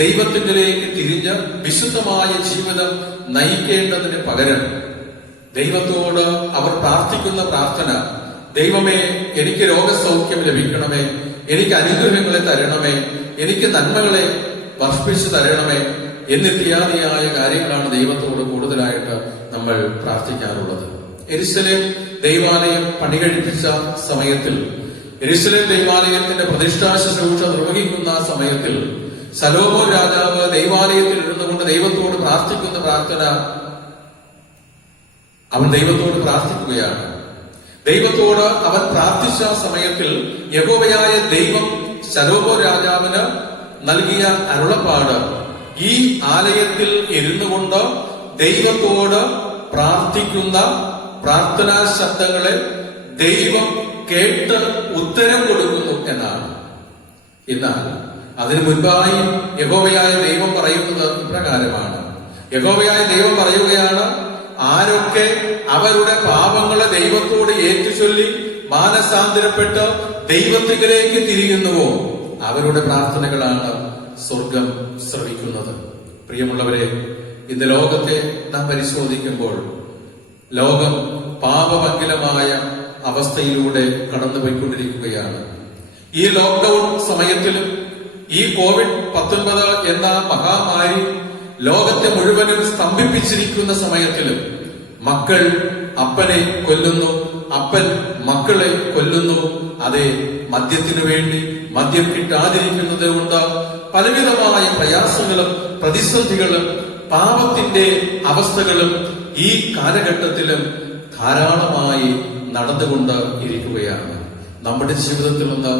ദൈവത്തിലേക്ക് തിരിഞ്ഞ് വിശുദ്ധമായ ജീവിതം നയിക്കേണ്ടതിന് പകരം ദൈവത്തോട് അവർ പ്രാർത്ഥിക്കുന്ന പ്രാർത്ഥന, ദൈവമേ എനിക്ക് രോഗസൗഖ്യം ലഭിക്കണമേ, എനിക്ക് അനുഗ്രഹങ്ങളെ തരണമേ, എനിക്ക് നന്മകളെ വർഷിപ്പിച്ചു തരണമേ എന്നിത്യാദിയായ കാര്യങ്ങളാണ് ദൈവത്തോട് കൂടുതലായിട്ട് നമ്മൾ പ്രാർത്ഥിക്കാറുള്ളത്. യെരുശലേം ദൈവാലയം പണികഴിപ്പിച്ച സമയത്തിൽ, യെരുശലേം ദൈവാലയത്തിന്റെ പ്രതിഷ്ഠാ ശുശ്രൂഷ നിർവഹിക്കുന്ന സമയത്തിൽ ശലോമോൻ രാജാവ് ദൈവാലയത്തിൽ ഇരുന്നുകൊണ്ട് ദൈവത്തോട് പ്രാർത്ഥിക്കുന്ന പ്രാർത്ഥന, അവൻ ദൈവത്തോട് പ്രാർത്ഥിക്കുകയാണ്. ദൈവത്തോട് അവൻ പ്രാർത്ഥിച്ച സമയത്തിൽ യഹോവയായ ദൈവം ശലോമോൻ രാജാവിന് നൽകിയ അരുളപ്പാട്, ഈ ആലയത്തിൽ ഇരുന്നു കൊണ്ട് ദൈവത്തോട് പ്രാർത്ഥിക്കുന്ന പ്രാർത്ഥനാ ശബ്ദങ്ങളെ ദൈവം കേട്ട് ഉത്തരം കൊടുക്കുന്നു എന്നാണ്. എന്നാൽ അതിനു മുൻപായി യഹോവയായ ദൈവം പറയുന്നത് ഇപ്രകാരമാണ്. യഹോവയായ ദൈവം പറയുകയാണ്, ആരൊക്കെ അവരുടെ പാപങ്ങളെ ദൈവത്തോട് ഏറ്റുചൊല്ലി മാനസാന്തരപ്പെട്ട് ദൈവത്തിലേക്ക് തിരിയുന്നുവോ അവരുടെ പ്രാർത്ഥനകളാണ് സ്വർഗം ശ്രവിക്കുന്നത്. പ്രിയമുള്ളവരെ, ഇന്ന് ലോകത്തെ നാം പരിശോധിക്കുമ്പോൾ ലോകം പാപമംഗലമായ അവസ്ഥയിലൂടെ കടന്നുപോയിക്കൊണ്ടിരിക്കുകയാണ്. ഈ ലോക്ക്ഡൌൺ സമയത്തിലും ഈ COVID-19 എന്ന മഹാമാരി ലോകത്തെ മുഴുവനും സ്തംഭിപ്പിച്ചിരിക്കുന്ന സമയത്തിലും മക്കൾ അപ്പനെ കൊല്ലുന്നു, അപ്പൻ മക്കളെ കൊല്ലുന്നു. അതെ, മദ്യത്തിനു വേണ്ടി, മദ്യം കിട്ടാതിരിക്കുന്നത് കൊണ്ട് പലവിധമായ പ്രയാസങ്ങളും പ്രതിസന്ധികളും പാപത്തിന്റെ അവസ്ഥകളും ഈ കാലഘട്ടത്തിലും ധാരാളമായി നടന്നുകൊണ്ട് ഇരിക്കുകയാണ്. നമ്മുടെ ജീവിതത്തിൽ നിന്ന്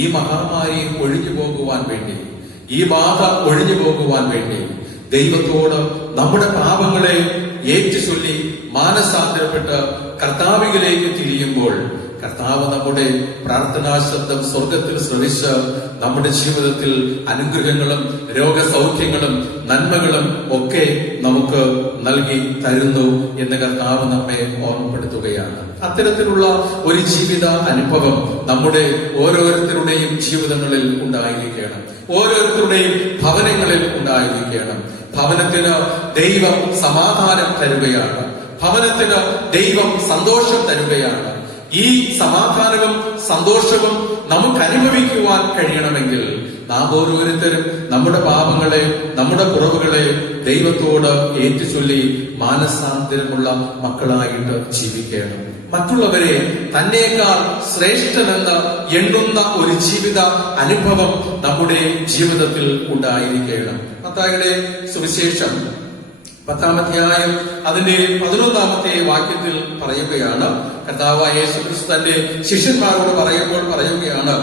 ഈ മഹാമാരി ഒഴിഞ്ഞു പോകുവാൻ വേണ്ടി, ഈ ബാധ ഒഴിഞ്ഞു പോകുവാൻ വേണ്ടി ദൈവത്തോട് നമ്മുടെ പാപങ്ങളെ ഏറ്റുചൊല്ലി മാനസാന്തരപ്പെട്ട് കർത്താവിലേക്ക് തിരിയുമ്പോൾ കർത്താവ് നമ്മുടെ പ്രാർത്ഥനാ ശബ്ദം സ്വർഗത്തിൽ ശ്രവിച്ച് നമ്മുടെ ജീവിതത്തിൽ അനുഗ്രഹങ്ങളും രോഗസൗഖ്യങ്ങളും നന്മകളും ഒക്കെ നമുക്ക് നൽകി തരുന്നു എന്ന് കർത്താവ് നമ്മെ ഓർമ്മപ്പെടുത്തുകയാണ്. അത്തരത്തിലുള്ള ഒരു ജീവിത അനുഭവം നമ്മുടെ ഓരോരുത്തരുടെയും ജീവിതങ്ങളിൽ ഉണ്ടായിരിക്കണം. ഓരോരുത്തരുടെയും ഭവനങ്ങളിൽ ഉണ്ടായിരിക്കണം. ഭവനത്തിന് ദൈവം സമാധാനം തരുകയാണ്. ഭവനത്തിന് ദൈവം സന്തോഷം തരുകയാണ്. ഈ സമാധാനവും സന്തോഷവും നമുക്ക് അനുഭവിക്കുവാൻ കഴിയണമെങ്കിൽ നാം ഓരോരുത്തരും നമ്മുടെ പാപങ്ങളെ, നമ്മുടെ കുറവുകളെ ദൈവത്തോട് ഏറ്റുചൊല്ലി മാനസാന്തരമുള്ള മക്കളായിട്ട് ജീവിക്കണം. മറ്റുള്ളവരെ തന്നേക്കാൾ ശ്രേഷ്ഠനെന്ന് എണ്ണുന്ന ഒരു ജീവിത അനുഭവം നമ്മുടെ ജീവിതത്തിൽ ഉണ്ടായിരിക്കണം. മത്തായിയുടെ സുവിശേഷം 10-ാം അധ്യായം അതിന്റെ 11-ാമത്തെ വാക്യത്തിൽ പറയുകയാണ്, കർത്താവായ യേശുക്രിസ്തു തന്റെ ശിഷ്യന്മാരോട് പറയുകയാണ്,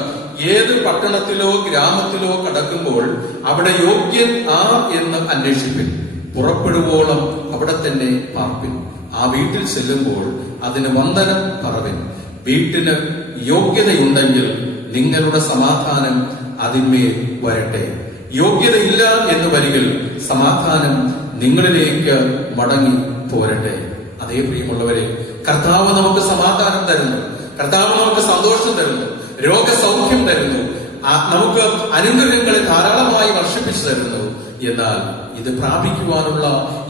ഏത് പട്ടണത്തിലോ ഗ്രാമത്തിലോ കടക്കുമ്പോൾ അവിടെ യോഗ്യൻ ആർ എന്ന് അന്വേഷിപ്പിൻ, പുറപ്പെടുവോളം അവിടെ തന്നെ പാർപ്പിൻ. ആ വീട്ടിൽ ചെല്ലുമ്പോൾ അതിന് വന്ദനം പറവിൻ. വീട്ടിന് യോഗ്യതയുണ്ടെങ്കിൽ നിങ്ങളുടെ സമാധാനം അതിന്മേൽ വരട്ടെ. യോഗ്യതയില്ല എന്ന് വരികിൽ സമാധാനം നിങ്ങളിലേക്ക് മടങ്ങി പോരട്ടെ. അതേ പ്രിയമുള്ളവരെ, കർത്താവ് നമുക്ക് സമാധാനം തരുന്നു, കർത്താവ് നമുക്ക് സന്തോഷം തരുന്നു, രോഗസൗഖ്യം തരുന്നു, നമുക്ക് അനുഗ്രഹങ്ങളെ ധാരാളമായി വർഷിപ്പിച്ചു തരുന്നു. എന്നാൽ ഇത് പ്രാപിക്കുവാനുള്ള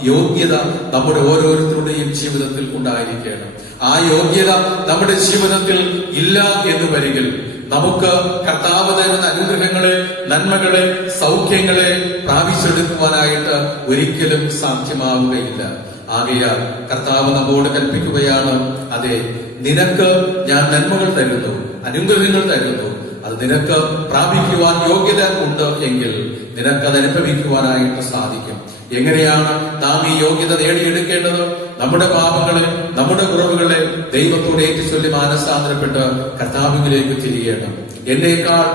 യോഗ്യത നമ്മുടെ ഓരോരുത്തരുടെയും ജീവിതത്തിൽ ഉണ്ടായിരിക്കണം. ആ യോഗ്യത നമ്മുടെ ജീവിതത്തിൽ ഇല്ല എന്ന് വരികിൽ നമുക്ക് കർത്താവ് തരുന്ന അനുഗ്രഹങ്ങളെ, നന്മകളെ, സൗഖ്യങ്ങളെ പ്രാപിച്ചെടുക്കുവാനായിട്ട് ഒരിക്കലും സാധ്യമാവുകയില്ല. ആകയാൽ കർത്താവ് നമ്മോട് കൽപ്പിക്കുകയാണ്, അതെ, നിനക്ക് ഞാൻ നന്മകൾ തരുന്നു, അനുഗ്രഹങ്ങൾ തരുന്നു. അത് നിനക്ക് പ്രാപിക്കുവാൻ യോഗ്യത ഉണ്ട് എങ്കിൽ നിനക്കത് അനുഭവിക്കുവാനായിട്ട് സാധിക്കും. എങ്ങനെയാണ് നാം ഈ യോഗ്യത നേടിയെടുക്കേണ്ടത്? നമ്മുടെ പാപങ്ങളെ, നമ്മുടെ കുറവുകളെ ദൈവത്തോട് ഏറ്റുചൊല്ലി മാനസാന്തരപ്പെട്ട് കർത്താവിലേക്ക് തിരിയണം. എന്നേക്കാൾ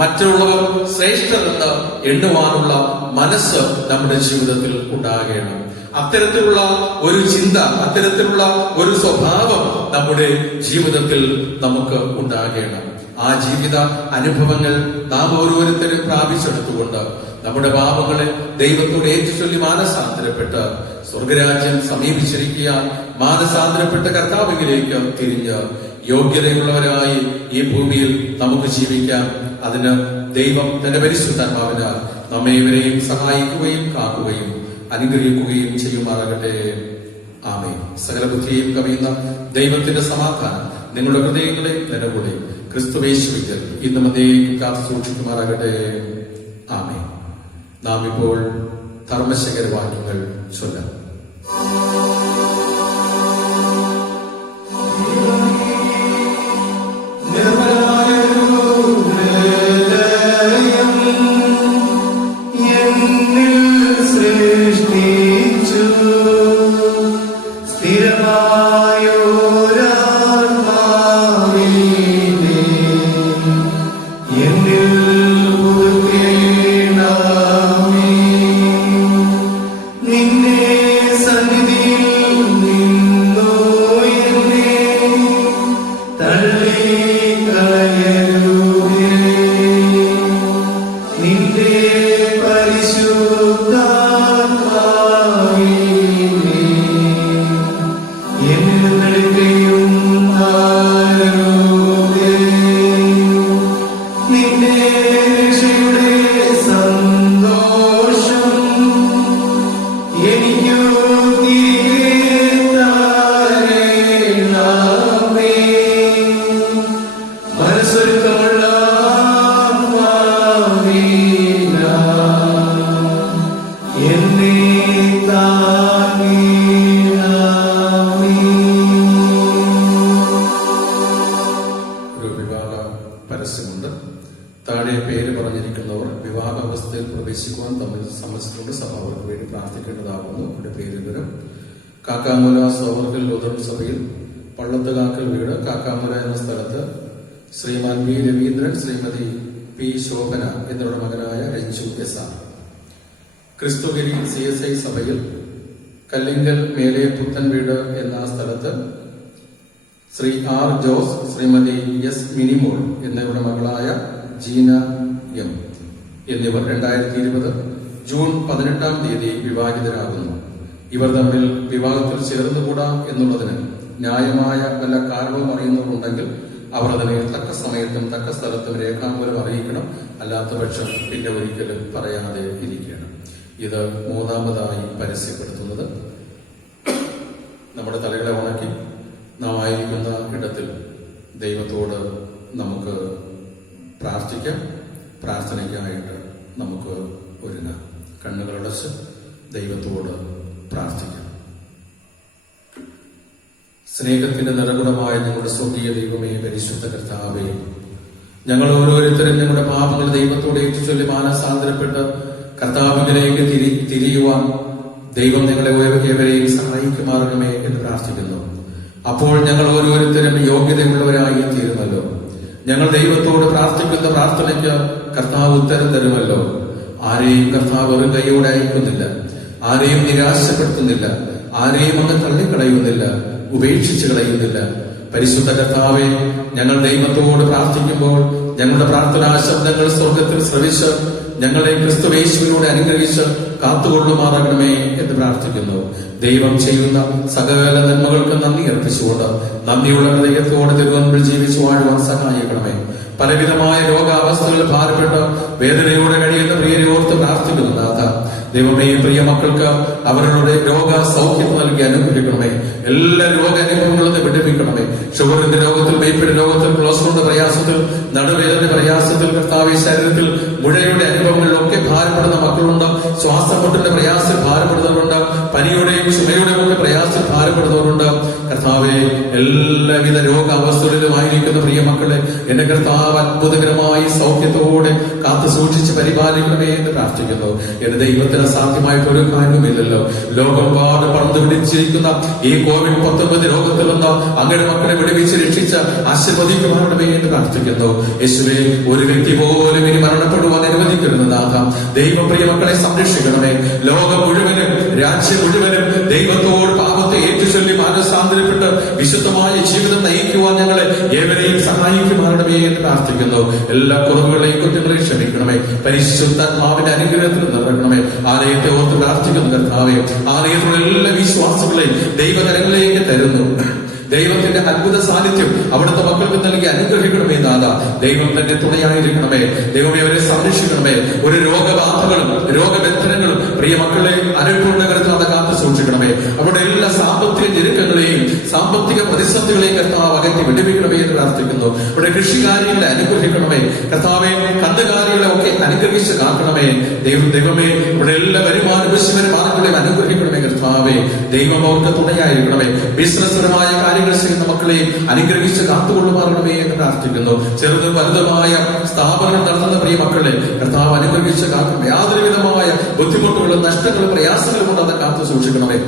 മറ്റുള്ളവർ ശ്രേഷ്ഠരെന്ന് എണ്ണുവാനുള്ള മനസ്സ് നമ്മുടെ ജീവിതത്തിൽ ഉണ്ടാകണം. അത്തരത്തിലുള്ള ഒരു ചിന്ത, അത്തരത്തിലുള്ള ഒരു സ്വഭാവം നമ്മുടെ ജീവിതത്തിൽ നമുക്ക് ഉണ്ടാകണം. ആ ജീവിത അനുഭവങ്ങൾ നാം ഓരോരുത്തരും പ്രാപിച്ചെടുത്തുകൊണ്ട് നമ്മുടെ പാപങ്ങളെ ദൈവത്തോട് ഏറ്റുചൊല്ലി മാനസാന്തരപ്പെട്ട് സ്വർഗരാജ്യം സമീപിച്ചിരിക്കുക, മാനസാന്തരപ്പെട്ട കർത്താവിലേക്ക് തിരിഞ്ഞ് യോഗ്യതയുള്ളവരായി ഈ ഭൂമിയിൽ നമുക്ക് ജീവിക്കാം. അതിന് ദൈവം തന്റെ പരിശുദ്ധാത്മാവിനാൽ നമ്മെ ഇവരെയും സഹായിക്കുകയും കാക്കുകയും അനുഗ്രഹിക്കുകയും ചെയ്യുമാറാകട്ടെ. ആമേൻ. സകല ബുദ്ധിയും കവിയുന്ന ദൈവത്തിന്റെ സമാധാനം നിങ്ങളുടെ ഹൃദയങ്ങളെ നിലകൂടെ ക്രിസ്തുവേശുവിൽ ഇന്നും അതേക്കും കാത്തു സൂക്ഷിക്കുമാറാകട്ടെ. ആമേൻ. നാം ഇപ്പോൾ ധർമ്മശേഖര വാക്യങ്ങൾ ചൊല്ലാം. സ്ഥിരമായോരാത്മാവിനെ എന്നിൽ പുതുക്കേണമേ. നിന്നെ സന്നിധിയിൽ നിന്നു എന്നെ തള്ളിക്കളയരുതേ. നിന്റെ പരിശുദ്ധാത്മാവിനെ എന്നിൽ നൽകുകയും ആരുതേ. നിന്റെ രക്ഷയുടെ സന്തോഷം എനിക്കു തിരികെ തരണമേ. മനസ്സൊരുക്കമുള്ള ആത്മാവിനാൽ എന്നെ താങ്ങണമേ. ഒരു വിവാഹ പരസ്യമുണ്ട്. താഴെ പേര് പറഞ്ഞിരിക്കുന്നവർ വിവാഹാവസ്ഥയിൽ പ്രവേശിക്കുവാൻ തമ്മിൽ സമ്മതിച്ചിട്ടുണ്ട്. സഭ അവർക്ക് വേണ്ടി പ്രാർത്ഥിക്കേണ്ടതാകുന്നു. അവരുടെ പേര് വിവരം: കാക്കാമുല സൗവർഗൽ ലുഥറൻ സഭയിൽ പള്ളത്തുകാക്കൽ വീട്, കാക്കാമുല എന്ന സ്ഥലത്ത് ശ്രീമാൻ വി രവീന്ദ്രൻ, ശ്രീമതി പി ശോഭന എന്നിവരുടെ മകനായ രഞ്ജു എസ് ആർ. ക്രിസ്തുഗിരി CSI സഭയിൽ കല്ലിങ്കൽ മേലെ പുത്തൻ വീട് എന്ന സ്ഥലത്ത് ശ്രീ ആർ ജോസ്, ശ്രീമതി എസ് മിനിമോൾ എന്നിവരുടെ മകളായ ജീന എം എന്നിവർ 2020 ജൂൺ 18 വിവാഹിതരാകുന്നു. ഇവർ തമ്മിൽ വിവാഹത്തിൽ ചേർന്നുകൂടാ എന്നുള്ളതിന് ന്യായമായ വല്ല കാരണവും അറിയുന്നവരുണ്ടെങ്കിൽ അവർ അതിനെ തക്ക സമയത്തും തക്ക സ്ഥലത്തും രേഖാമൂലം അറിയിക്കണം. അല്ലാത്ത പക്ഷം പിന്നെ ഒരിക്കലും പറയാതെ ഇരിക്കണം. ഇത് മൂന്നാമതായി പരസ്യപ്പെടുത്തുന്നത്. നമ്മുടെ തലകളെ ഉണക്കി നാം ആയിരിക്കുന്ന ഇടത്തിൽ ദൈവത്തോട് നമുക്ക് പ്രാർത്ഥിക്കാം. പ്രാർത്ഥനയ്ക്കായിട്ട് നമുക്ക് ഒരുങ്ങാം. കണ്ണുകളടച്ച് ദൈവത്തോട് പ്രാർത്ഥിക്കാം. സ്നേഹത്തിന്റെ നിറകുടമായ ഞങ്ങളുടെ സ്വർഗീയ ദൈവമേ, പരിശുദ്ധ കർത്താവേ, ഞങ്ങൾ ഓരോരുത്തരും ഞങ്ങളുടെ പാപങ്ങൾ ദൈവത്തോട് ഏറ്റുചൊല്ലി മാനസാന്തരപ്പെട്ട് കർത്താവിലേക്ക് തിരിയുവാൻ ദൈവം ഞങ്ങളെ ഏവരെയും സഹായിക്കുമാറണമേ എന്ന് പ്രാർത്ഥിക്കുന്നു. അപ്പോൾ ഞങ്ങൾ ഓരോരുത്തരും യോഗ്യതയുള്ളവരായി തീരുമല്ലോ. ഞങ്ങൾ ദൈവത്തോട് പ്രാർത്ഥിക്കുന്ന പ്രാർത്ഥനയ്ക്ക് കർത്താവ് ഉത്തരം തരുമല്ലോ. ആരെയും കർത്താവ് ഒരു കൈയോടെ അയക്കുന്നില്ല, ആരെയും നിരാശപ്പെടുത്തുന്നില്ല, ആരെയും അങ്ങ് തള്ളിക്കളയുന്നില്ല, ഉപേക്ഷിച്ചു കളയുന്നില്ല. പരിശുദ്ധ കർത്താവെ, ഞങ്ങൾ ദൈവത്തോട് പ്രാർത്ഥിക്കുമ്പോൾ ഞങ്ങളുടെ പ്രാർത്ഥനാ ശബ്ദങ്ങൾ സ്വർഗത്തിൽ ശ്രവിച്ച് ഞങ്ങളെ ക്രിസ്തുവേശുവിലൂടെ അനുഗ്രഹിച്ച് കാത്തുകൊള്ളുമാറാകണമേ എന്ന് പ്രാർത്ഥിക്കുന്നു. ദൈവം ചെയ്യുന്ന സകല നന്മകൾക്ക് നന്ദി അർപ്പിച്ചുകൊണ്ട് നന്ദിയുള്ള ഹൃദയത്തോടെ തിരുവനന്തപുരം ജീവിച്ചു വാഴുവാൻ സഹായിക്കണമേ. പലവിധമായ രോഗാവസ്ഥകൾ ഭാരപ്പെട്ട് വേദനയോടെ കഴിയുന്ന പ്രിയരെ ഓർത്ത് പ്രാർത്ഥിക്കുന്നു. നാഥ ദൈവമേ, പ്രിയ മക്കൾക്ക് അവരുടെ രോഗ സൗഖ്യം നൽകി അനുഗ്രഹിക്കണമേ. എല്ലാ രോഗാനുഭവങ്ങളും വിടുവിക്കണമേ. ഷുഗറിന്റെ രോഗത്തിൽ, ബിപിയുടെ രോഗത്തിൽ, കൊളസ്ട്രോളിന്റെ പ്രയാസത്തിൽ, നടുവേദന പ്രയാസത്തിൽ, കർത്താവേ ശരീരത്തിൽ മുഴയുടെ അനുഭവങ്ങളിലൊക്കെ ഭാരപ്പെടുന്ന മക്കളുണ്ട്. ശ്വാസമുട്ടിന്റെ പ്രയാസത്തിൽ ഭാരപ്പെടുന്നവരുണ്ട്. പനിയുടെയും ചുമയുടെയും ഒക്കെ പ്രയാസത്തിൽ ഭാരപ്പെടുന്നവരുണ്ട്. കർത്താവെ, എല്ലാവിധ രോഗാവസ്ഥകളിലുമായിരിക്കുന്ന പ്രിയ മക്കളെ എന്റെ കർത്താവ് അത്ഭുതകരമായി സൗഖ്യത്തോടെ കാത്തു സൂക്ഷിച്ച് പരിപാലിക്കണമേ എന്ന് പ്രാർത്ഥിക്കുന്നു. എന്റെ ദൈവത്തിന് അസാധ്യമായിട്ട് ഒരു കാര്യവുമില്ലല്ലോ. ലോകമ്പാട് പടർന്നു പിടിച്ചിരിക്കുന്ന ഈ COVID-19 രോഗത്തിൽ നിന്ന് അങ്ങയുടെ മക്കളെ വിടുവിച്ച് രക്ഷിച്ച് ആശീർവദിക്കുവാനുമേ എന്ന് പ്രാർത്ഥിക്കുന്നു. യേശുവേ, ഒരു വ്യക്തി പോലും ഇനി മരണപ്പെടുവാൻ അനുവദിക്കരുത്. നാഥ ദൈവം പ്രിയ മക്കളെ സംരക്ഷിക്കണമേ. ലോകം മുഴുവനും, രാജ്യം മുഴുവനും ദൈവത്തോട് പാപത്തെ ഏറ്റുചൊല്ലി മാനസാന്തരപ്പെട്ട് വിശുദ്ധമായ ജീവിതം നയിക്കുവാൻ ഞങ്ങളെ ഏവരെയും സഹായിക്കുവാനുമേ എന്ന് പ്രാർത്ഥിക്കുന്നു. എല്ലാ കുറവുകളെയും കുറ്റങ്ങളെയും ക്ഷമിക്കണമേ. പരിശുദ്ധാത്മാവിന്റെ അനുഗ്രഹത്തിൽ നിറക്കണമേ. ആലയത്തെ ഓർത്ത് പ്രാർത്ഥിക്കുന്നു കർത്താവേ. ആലയത്തിലുള്ള എല്ലാ വിശ്വാസങ്ങളെയും ദൈവകരങ്ങളിലേക്ക് തരുന്നു. ദൈവത്തിന്റെ അത്ഭുത സാന്നിധ്യം അവിടുത്തെ മക്കൾക്ക് നൽകി അനുഗ്രഹിക്കണമേ. നാഥ ദൈവം തന്നെ തുണയായിരിക്കണമേ. ദൈവമേ, അവരെ സംരക്ഷിക്കണമേ. ഒരു രോഗബാധകളും രോഗബന്ധനങ്ങളും പ്രിയ മക്കളെ അനുഭവകരത്തിൽ അത് കാത്തു സൂക്ഷിക്കണമേ. അവരുടെ എല്ലാ സാമ്പത്തിക ഞെരുക്കങ്ങളെയും സാമ്പത്തിക പ്രതിസന്ധികളെയും കർത്താവ് അകറ്റി വിടുവിക്കണമേ എന്ന് പ്രാർത്ഥിക്കുന്നു. ഇവിടെ കൃഷികാര്യങ്ങളെ അനുഗ്രഹിക്കണമേ. കർത്താവെ, കന്നുകാലികളെ ഒക്കെ അനുഗ്രഹിച്ച് കാക്കണമേ. ദൈവമേ, ഇവിടെ എല്ലാ വരുമാന മാർഗങ്ങളെയും അനുഗ്രഹിക്കണമേ. കർത്താവെ, ദൈവം അവർക്ക് തുണയായിരിക്കണമേ. ബിസിനസ് പരമായ കാര്യങ്ങൾ ചെയ്യുന്ന മക്കളെയും അനുഗ്രഹിച്ച് കാത്തുകൊള്ളുമാറണമേ എന്ന് പ്രാർത്ഥിക്കുന്നു. ചെറുതും വലുതുമായ സ്ഥാപനങ്ങൾ നടത്തുന്ന പ്രിയ മക്കളെ കർത്താവ് അനുഗ്രഹിച്ച് കാക്കണമേ. യാതൊരു വിധമായ ബുദ്ധിമുട്ടുകളും നഷ്ടങ്ങളും പ്രയാസങ്ങളും കൊണ്ട് അത് കാത്തു സൂക്ഷിക്കണമേ.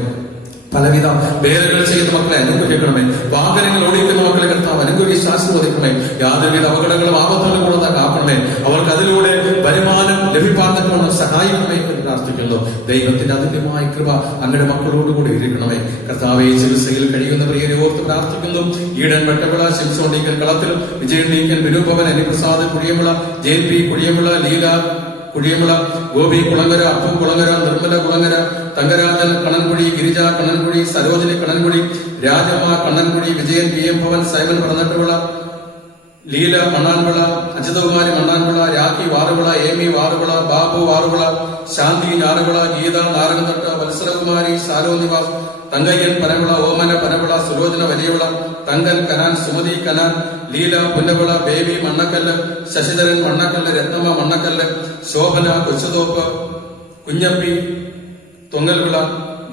പലവിധ വേലകൾ ചെയ്യുന്ന മക്കളെ അനുഗ്രഹിക്കണമേ. വാഹനങ്ങൾ ഓടിക്കുന്ന മക്കളെ കർത്താവ് അനുഗ്രഹിച്ച് ആശീർവദിക്കണമേ. യാതൊരുവിധ അപകടങ്ങളും ആപത്തുകളും കൂടാതെ കാക്കണമേ. അവർക്ക് അതിലൂടെ വരുമാനം ലഭിപ്പാൻ തക്കവണ്ണം സഹായിക്കണമേ എന്ന് പ്രാർത്ഥിക്കുന്നു. ദൈവത്തിന്റെ അതുല്യമായ കൃപ അങ്ങയുടെ മക്കളോടുകൂടി ഇരിക്കണമേ. കർത്താവെ, ചികിത്സയിൽ കഴിയുന്ന പ്രിയരെ ഓർത്ത് പ്രാർത്ഥിക്കുന്നു. Eden വെട്ടവിള, Shimson deacon Kalathil, Vijayan deacon, Vinubhavan, Aniprasad Kudiyamula, Jayan P Kudiyamula, Leela Kudiyamula, Gopi Kulangara, Appu Kulangara, Nirmala Kulangara, Thankarajan Kannankudi, Girija Kannankudi, Sarojini Kannankudi, Rajamma Kannankudi, Vijayan P M Bhavan, Simon Paranjattuvila, Leela Mannanvila, Ajithakumari Mannanvila, Rakhi Varuvila, Amy Varuvila, Babu Varuvila, Shanthi Njaruvila, Geetha Narakanthatta, Vatsarakumari, Shalo Nivas, Thankayyan Panavila, Omana Panavila, Sulochana Valiyavila, Thankan Canaan, Sumathi Canaan, Leela Punnavila, Baby Mannakkallu, Sasidharan Mannakkallu, Ratnamma Mannakkallu, Shobhana കൊച്ചുതോപ്പ്, Kunjappi തൊങ്ങൽവിള,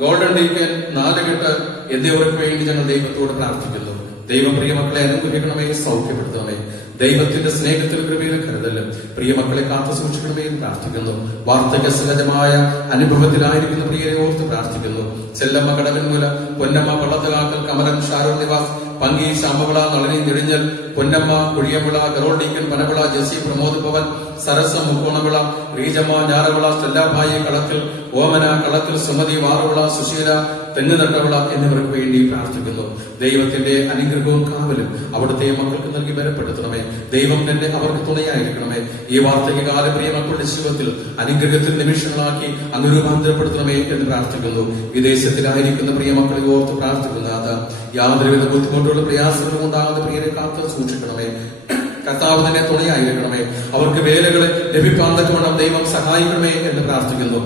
golden deacon, നാലുകെട്ട് എന്നിവർക്ക് വേണ്ടി ഞങ്ങൾ ദൈവത്തോട് പ്രാർത്ഥിക്കുന്നു. ദൈവം പ്രിയമക്കളെ അനുഗ്രഹിക്കണമേ, സൗഖ്യപ്പെടുത്തണമേ. ദൈവത്തിന്റെ സ്നേഹത്തിൽ കൃപയിലും കരുതലും പ്രിയമക്കളെ കാത്തു സൂക്ഷിക്കണമേ എന്ന് പ്രാർത്ഥിക്കുന്നു. വാർദ്ധക്യ സഹജമായ അനുഭവത്തിലായിരിക്കുന്ന പ്രിയരെ ഓർത്ത് പ്രാർത്ഥിക്കുന്നു. ചെല്ലമ്മ കടകൻമൂല, പൊന്നമ്മ പള്ളത്തുകാക്കൽ, കമലൻ ഷാരോൺ നിവാസ്, പങ്കി ശാമവിള, നളിനി ഞെടിഞ്ഞൽ, പൊന്നമ്മ കുഴിയവിള, ഗറോൾഡീക്കൻ പനവിള, ജെസി പ്രമോദ് ഭവൻ, സരസ മുക്കോണവിള, റീജമ്മ ഞാറവിള, സ്റ്റെല്ലാഭായി കളത്തിൽ, ഓമന കളത്തിൽ, സുമതി വാറുവിള, സുശീല തെങ്ങുതട്ടവിള എന്നിവർക്ക് വേണ്ടി പ്രാർത്ഥിക്കുന്നു. ദൈവത്തിന്റെ അനുഗ്രഹവും കാവലും അവിടുത്തെ മക്കൾക്ക് നൽകി ബലപ്പെടുത്തണമേ. ദൈവം തന്നെ അവർക്ക് തുണയായിരിക്കണമേ. ഈ വാർദ്ധക്യകാല പ്രിയ മക്കളുടെ ജീവിതത്തിൽ അനുഗ്രഹത്തിൽ നിമിഷങ്ങളാക്കി അങ്ങ് രൂപാന്തരപ്പെടുത്തണമേ എന്ന് പ്രാർത്ഥിക്കുന്നു. വിദേശത്തിലായിരിക്കുന്ന പ്രിയ മക്കളെ ഓർത്ത് പ്രാർത്ഥിക്കുന്ന യാതൊരുവിധ ബുദ്ധിമുട്ടുള്ള പ്രയാസങ്ങളും ഉണ്ടാകുന്ന പ്രിയരെ കാത്ത് സൂക്ഷിക്കണമേ. കർത്താവ് തന്നെ തുണയായിരിക്കണമേ. അവർക്ക് വേലകളെ ലഭിക്കാൻ തക്കവണ്ണം ദൈവം സഹായിക്കണമേ എന്ന് പ്രാർത്ഥിക്കുന്നു.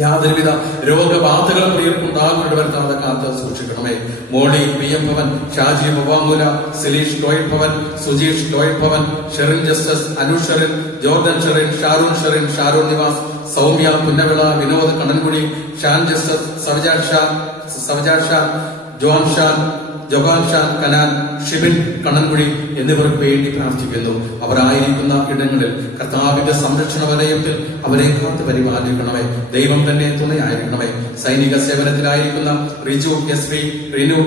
യാതൊരുവിധ രോഗബാധകളും പ്രിയർക്കുണ്ടാകുന്നത് വരുത്താതെ കാത്ത് സൂക്ഷിക്കണമേ. Molly P M Bhavan, Shaji Muvamoola, Sileesh Lloyd Bhavan, Sujeesh Lloyd Bhavan, Sherin Justice, Anu Sherin, Jordan Sherin, Sharoon Nivas, Soumya Punnavila, Vinod Kannankudi, Shan Justice, സവജാഷ, John Shan, Johan Shan Canaan, Shibin Kannankudi എന്നിവർക്ക് വേണ്ടി പ്രാർത്ഥിക്കുന്നു. അവരായിരിക്കുന്ന ഇടങ്ങളിൽ കർത്താവിന്റെ സംരക്ഷണ വലയത്തിൽ അവരെ കാത്ത് പരിപാലിക്കണമേ. ദൈവം തന്നെ തുണയായിരിക്കണമേ. സൈനിക സേവനത്തിലായിരിക്കുന്ന Riju S V, Rinu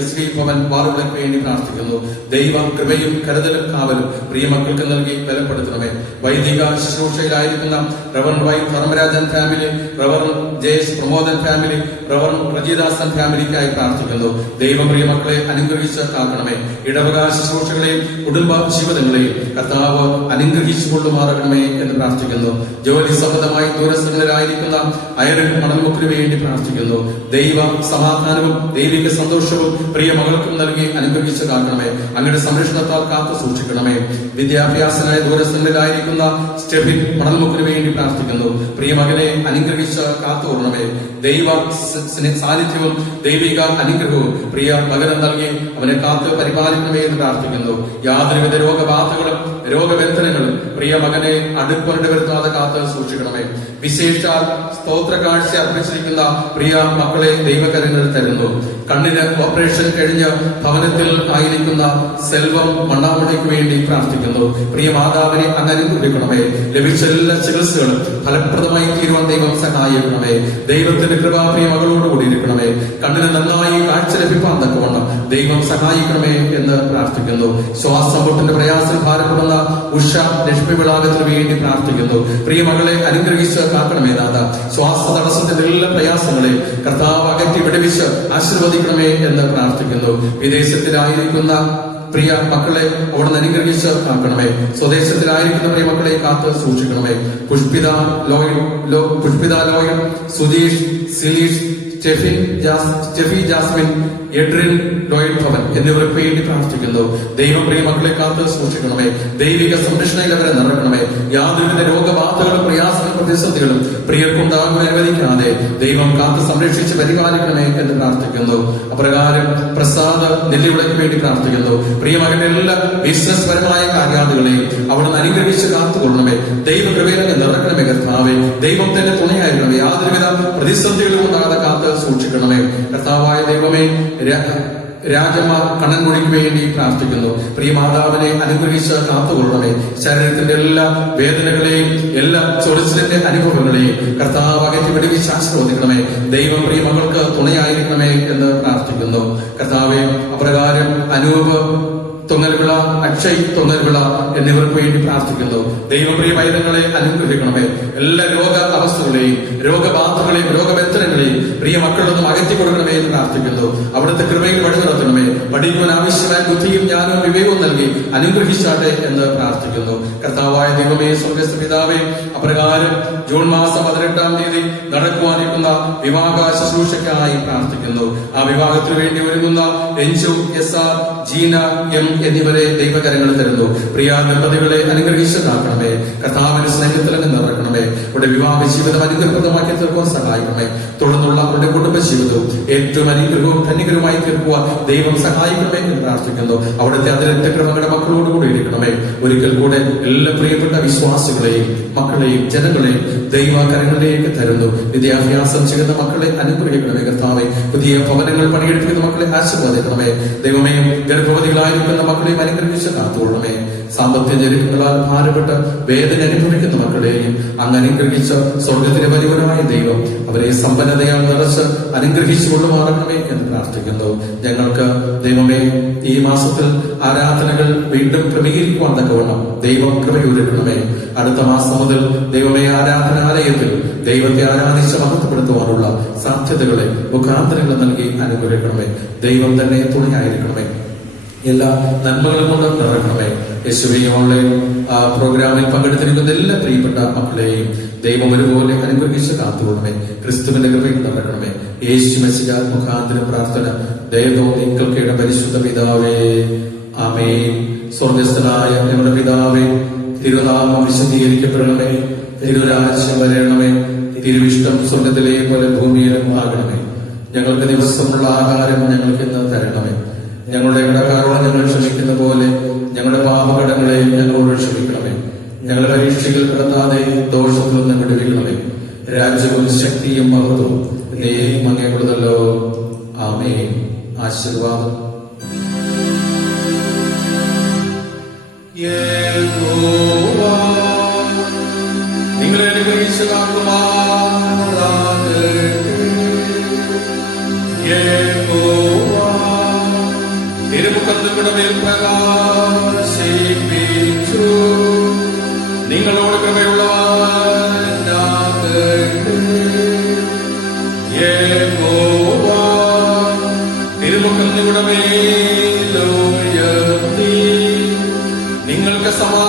S V Bhavan വാറുകൾക്ക് വേണ്ടി പ്രാർത്ഥിക്കുന്നു. ദൈവ കൃപയും കരുതലും കാവലും പ്രിയമക്കൾക്ക് നൽകി ബലപ്പെടുത്തണമേ. വൈദിക ശുശ്രൂഷയിലായിരിക്കുന്ന Rev Y Dharmarajan family, Rev Jayesh Pramodan family, Rev Prajidasan ഫാമിലിക്കായി പ്രാർത്ഥിക്കുന്നു. ദൈവം പ്രിയമക്കളെ അനുഗ്രഹിച്ച് കാക്കണമേ. ഇടവക ശുശ്രൂഷകളെയും കുടുംബ ജീവിതങ്ങളെയും കർത്താവ് അനുഗ്രഹിച്ചു കൊള്ളുമാറണമേ എന്ന് പ്രാർത്ഥിക്കുന്നു. ജോലി സംബന്ധമായി ദൂരസ്ഥങ്ങളിലായിരിക്കുന്ന അയറിൻ മണൽമുക്കിന് വേണ്ടി പ്രാർത്ഥിക്കുന്നു. ദൈവ സമാധാനവും ദൈവിക സന്തോഷവും പ്രിയ മകൾക്കും നൽകി അനുഗ്രഹിച്ച് കാക്കണമേ. അങ്ങയുടെ സംരക്ഷണത്താൽ കാത്തു സൂക്ഷിക്കണമേ. വിദ്യാഭ്യാസനായ ദൂരസ്ഥങ്ങളിലായിരിക്കുന്ന സ്റ്റെഫിൻ മണൽമുക്കിന് വേണ്ടി പ്രാർത്ഥിക്കുന്നു. പ്രിയ മകനെ അനുഗ്രഹിച്ച് കാത്തുകൊള്ളണമേ. ദൈവ സാന്നിധ്യവും ദൈവിക അനുഗ്രഹവും പ്രിയ മകനം നൽകി അവനെ കാത്ത് പരിപാലിക്കണമേ എന്ന് പ്രാർത്ഥിക്കുന്നു. യാതൊരുവിധ രോഗബാധകളും രോഗബന്ധനങ്ങളും പ്രിയ മകനെ അടുപ്പരുടെ വരുത്താതെ കാത്ത് സൂക്ഷിക്കണമേ. വിശേഷ സ്തോത്ര കാഴ്ച അർപ്പിച്ചിരിക്കുന്ന പ്രിയ മക്കളെ ദൈവകരങ്ങൾ തരുന്നു. കണ്ണിന് ഓപ്പറേഷൻ കഴിഞ്ഞ് ഭവനത്തിൽ ആയിരിക്കുന്ന സെൽവം മണ്ണാമണിക്ക് വേണ്ടി പ്രാർത്ഥിക്കുന്നു. പ്രിയ മാതാവിനെ അങ്ങ് അനുഗ്രഹിക്കണമേ. ലഭിച്ച എല്ലാ ചികിത്സകളും ഫലപ്രദമായി തീരുവാൻ ദൈവം സഹായിക്കണമേ. ദൈവത്തിന്റെ കൃപ പ്രിയ മകളോടുകൂടി ഇരിക്കണമേ. കണ്ണിന് നന്നായി കാഴ്ച ലഭിക്കാൻ തക്കവണ്ണം ദൈവം സഹായിക്കണമേ എന്ന് പ്രാർത്ഥിക്കുന്നു. ശ്വാസം മുട്ടിന്റെ പ്രയാസം ഭാരപ്പെടുന്ന ഉഷ ലക്ഷ്മി വിളാകത്തിന് വേണ്ടി പ്രാർത്ഥിക്കുന്നു. പ്രിയ മകളെ അനുഗ്രഹിച്ച് കാക്കണമേ നാഥ. ശ്വാസ തടസ്സത്തിന്റെ എല്ലാ പ്രയാസങ്ങളെ കർത്താവ് അകറ്റി വിടുവിച്ച് ആശീർവദിക്കണമേ എന്ന് പ്രാർത്ഥിക്കുന്നു. വിദേശത്തിലായിരിക്കുന്ന പ്രിയ മക്കളെ അവിടുന്ന് അനുഗ്രഹിച്ച് കാക്കണമേ. സ്വദേശത്തിലായിരിക്കുന്ന പ്രിയ മക്കളെ കാത്ത് സൂക്ഷിക്കണമേ. Pushpitha Loyan, Sudheesh, Sileesh, Steffi Jasmine, Edrin Lloyd Bhavan എന്നിവർക്ക് വേണ്ടി പ്രാർത്ഥിക്കുന്നു. ദൈവം പ്രിയ മക്കളെ കാത്ത് സൂക്ഷിക്കണമേ. ദൈവിക സംരക്ഷണയിൽ അവരെ നിറക്കണമേ. യാതൊരുവിധ രോഗബാധകളും പ്രയാസങ്ങളും പ്രതിസന്ധികളും പ്രിയർക്കുണ്ടാകുവാൻ അനുവദിക്കാതെ ദൈവം കാത്ത് സംരക്ഷിച്ച് പരിപാലിക്കണമേ എന്ന് പ്രാർത്ഥിക്കുന്നു. അപ്രകാരം പ്രസാദ് നെല്ലിവിളയ്ക്ക് വേണ്ടി പ്രാർത്ഥിക്കുന്നു. പ്രിയ മകന്റെ എല്ലാ ബിസിനസ് പരമായ കാര്യാദികളെയും അവിടുന്ന് അനുഗ്രഹിച്ച് കാത്തുകൊള്ളണമേ. ദൈവകൃപയിലങ്ങ് നിറക്കണമേ കർത്താവേ. ദൈവം തന്നെ തുണയായിരിക്കണമേ. യാതൊരുവിധ പ്രതിസന്ധികളും ഉണ്ടാകാതെ കാത്ത് സൂക്ഷിക്കണമേ. കർത്താവായ ദൈവമേ, രാജമാർ കണ്ണൻമൊഴിക്ക് വേണ്ടി പ്രാർത്ഥിക്കുന്നു. പ്രിയ മാതാവിനെ അനുഗ്രഹിച്ച് കാത്തുകൊള്ളണമേ. ശരീരത്തിന്റെ എല്ലാ വേദനകളെയും എല്ലാ ചൊറിച്ചിലിന്റെ അനുഭവങ്ങളെയും കർത്താവ് അകറ്റി വിടുവിച്ച് ആശീർവദിക്കണമേ. ദൈവം പ്രിയ മകൾക്ക് തുണയായിരിക്കണമേ എന്ന് പ്രാർത്ഥിക്കുന്നു. കർത്താവെ, അപ്രകാരം അനൂപ് തൊങ്ങൽവിള, അക്ഷയ് തൊങ്ങൽവിള എന്നിവർക്ക് വേണ്ടി പ്രാർത്ഥിക്കുന്നു. ദൈവപ്രിയ പൈതങ്ങളെ അനുഗ്രഹിക്കണമേ. എല്ലാ രോഗ അവസ്ഥകളെയും രോഗബാധകളെയും രോഗബന്ധനങ്ങളെയും പ്രിയ മക്കളൊന്നും അകറ്റി കൊടുക്കണമേ എന്ന് പ്രാർത്ഥിക്കുന്നു. അവിടുത്തെ കൃപയിൽ വഴി നടത്തണമേ. പഠിക്കുവാൻ ആവശ്യമായ ബുദ്ധിയും ജ്ഞാനവും വിവേകവും നൽകി അനുഗ്രഹിച്ചാട്ടെ എന്ന് പ്രാർത്ഥിക്കുന്നു. കർത്താവായ ദൈവമേ, സ്വർഗ്ഗസ്ഥ പിതാവേ, അപ്രകാരം ജൂൺ മാസം 18-ാം തീയതി നടക്കുവാനിരിക്കുന്ന വിവാഹ ശുശ്രൂഷയ്ക്കായി പ്രാർത്ഥിക്കുന്നു. ആ വിവാഹത്തിനു വേണ്ടി ഒരുങ്ങുന്ന എൻജു, എസ് ആർ, ജീന, എം എന്നിവരെ ദൈവകരങ്ങളിൽ തരുന്നു. പ്രിയ ദമ്പതികളെ അനുഗ്രഹിച്ചതാക്കണമേ. കർത്താവിന്റെ സ്നേഹത്തിലങ്ങ് നിറക്കണമേ. അവരുടെ വിവാഹ ജീവിതം അനുഗ്രഹപ്രദമാക്കി തീർക്കുവാൻ സഹായിക്കണമേ. തുടർന്നുള്ള അവരുടെ കുടുംബ ജീവിതവും ഏറ്റവും അനുഗ്രഹവും ധന്യകരമായി തീർക്കുവാൻ ദൈവം സഹായിക്കണമേ എന്ന് പ്രാർത്ഥിക്കുന്നു. അവിടുത്തെ അതിരറ്റ ക്രമങ്ങളുടെ മക്കളോടുകൂടി ഇരിക്കണമേ. ഒരിക്കൽ കൂടെ എല്ലാ പ്രിയപ്പെട്ട വിശ്വാസികളെയും മക്കളെയും ജനങ്ങളെയും ദൈവകരങ്ങളിലേക്ക് തരുന്നു. വിദ്യാഭ്യാസം ചെയ്യുന്ന മക്കളെ അനുഗ്രഹിക്കണമേ. കർത്താവേ, പുതിയ ഭവനങ്ങൾ പണിയെടുപ്പിക്കുന്ന മക്കളെ ആശീർവദിക്കണമേ. ദൈവമേ, ഗർഭവതികളായിരിക്കുന്ന മക്കളെയും അനുഗ്രഹിച്ച് കാത്തുകൊള്ളണമേ. സാമ്പത്തിക ഞെരുക്കങ്ങളാൽ ഭാരപ്പെട്ട് വേദന അനുഭവിക്കുന്ന മക്കളെയും അങ്ങ് അനുഗ്രഹിച്ച് സ്വർഗത്തിലെ വലിയവനായ ദൈവം അവരെ സമ്പന്നതയാൽ നിറച്ച് അനുഗ്രഹിച്ചു കൊള്ളുമാറണമേ എന്ന് പ്രാർത്ഥിക്കുന്നു. ഞങ്ങൾക്ക് ദൈവമേ, ഈ മാസത്തിൽ ആരാധനകൾ വീണ്ടും ക്രമീകരിക്കുവാൻ തക്കവണ്ണം ദൈവം കൃപയൊരുക്കണമേ. അടുത്ത മാസം മുതൽ ദൈവമേ, ആരാധനാലയത്തിൽ ദൈവത്തെ ആരാധിച്ച് മഹത്വപ്പെടുത്തുവാനുള്ള സാധ്യതകളെ മുഖാന്തരങ്ങൾ നൽകി അനുഗ്രഹിക്കണമേ. ദൈവം തന്നെ തുണയായിരിക്കണമേ. എല്ലാ നന്മകളും കൊണ്ട് നിറക്കണമേ. യേശുവേ, ഓൺലൈൻ പ്രോഗ്രാമിൽ പങ്കെടുത്തിരിക്കുന്ന എല്ലാ പ്രിയപ്പെട്ട മക്കളെയും ദൈവം ഒരുപോലെ അനുഗ്രഹിച്ച് കാത്തുകൊള്ളണമേ. ക്രിസ്തുവിന്റെ കൃപയിൽ നിറക്കണമേ. യേശു മെസ്സിഹ മുഖാന്തരം പ്രാർത്ഥന ദൈവം കേൾക്കേണ്ട പരിശുദ്ധ പിതാവേ, ആമേൻ. സ്വർഗസ്ഥനായ ഞങ്ങളുടെ പിതാവേ, തിരുനാമം വിശദീകരിക്കപ്പെടണമേ. തിരുരാജ്യം വരണമേ. തിരുവിഷ്ടം സ്വർഗത്തിലെ പോലെ ഭൂമിയിലും ആകണമേ. ഞങ്ങൾക്ക് ദിവസമുള്ള ആഹാരം ഞങ്ങൾക്ക് ഇന്ന് തരണമേ. ഞങ്ങളുടെ കടക്കാരോട് ഞങ്ങൾ ക്ഷമിക്കുന്ന പോലെ ഞങ്ങളുടെ പാപകടങ്ങളെ ഞങ്ങളോട് ക്ഷമിക്കണമേ. ഞങ്ങളുടെ പരീക്ഷയിൽ പെടുത്താതെ ദോഷത്തിൽ നിന്ന് വിടുവിക്കണമേ. രാജ്യവും ശക്തിയും മഹത്വവും നീയും അങ്ങേക്കുള്ളതല്ലോ. ആമേൻ. ആശീർവാദം. നിങ്ങളെ അനുഗ്രഹിച്ചു തിരുമുഖത്തുകൂടെ പ്രകാശിപ്പിച്ചു. നിങ്ങളോട് തിരുമുഖത്തുകൂടെ മേലുയർത്തി നിങ്ങൾക്ക് സമാ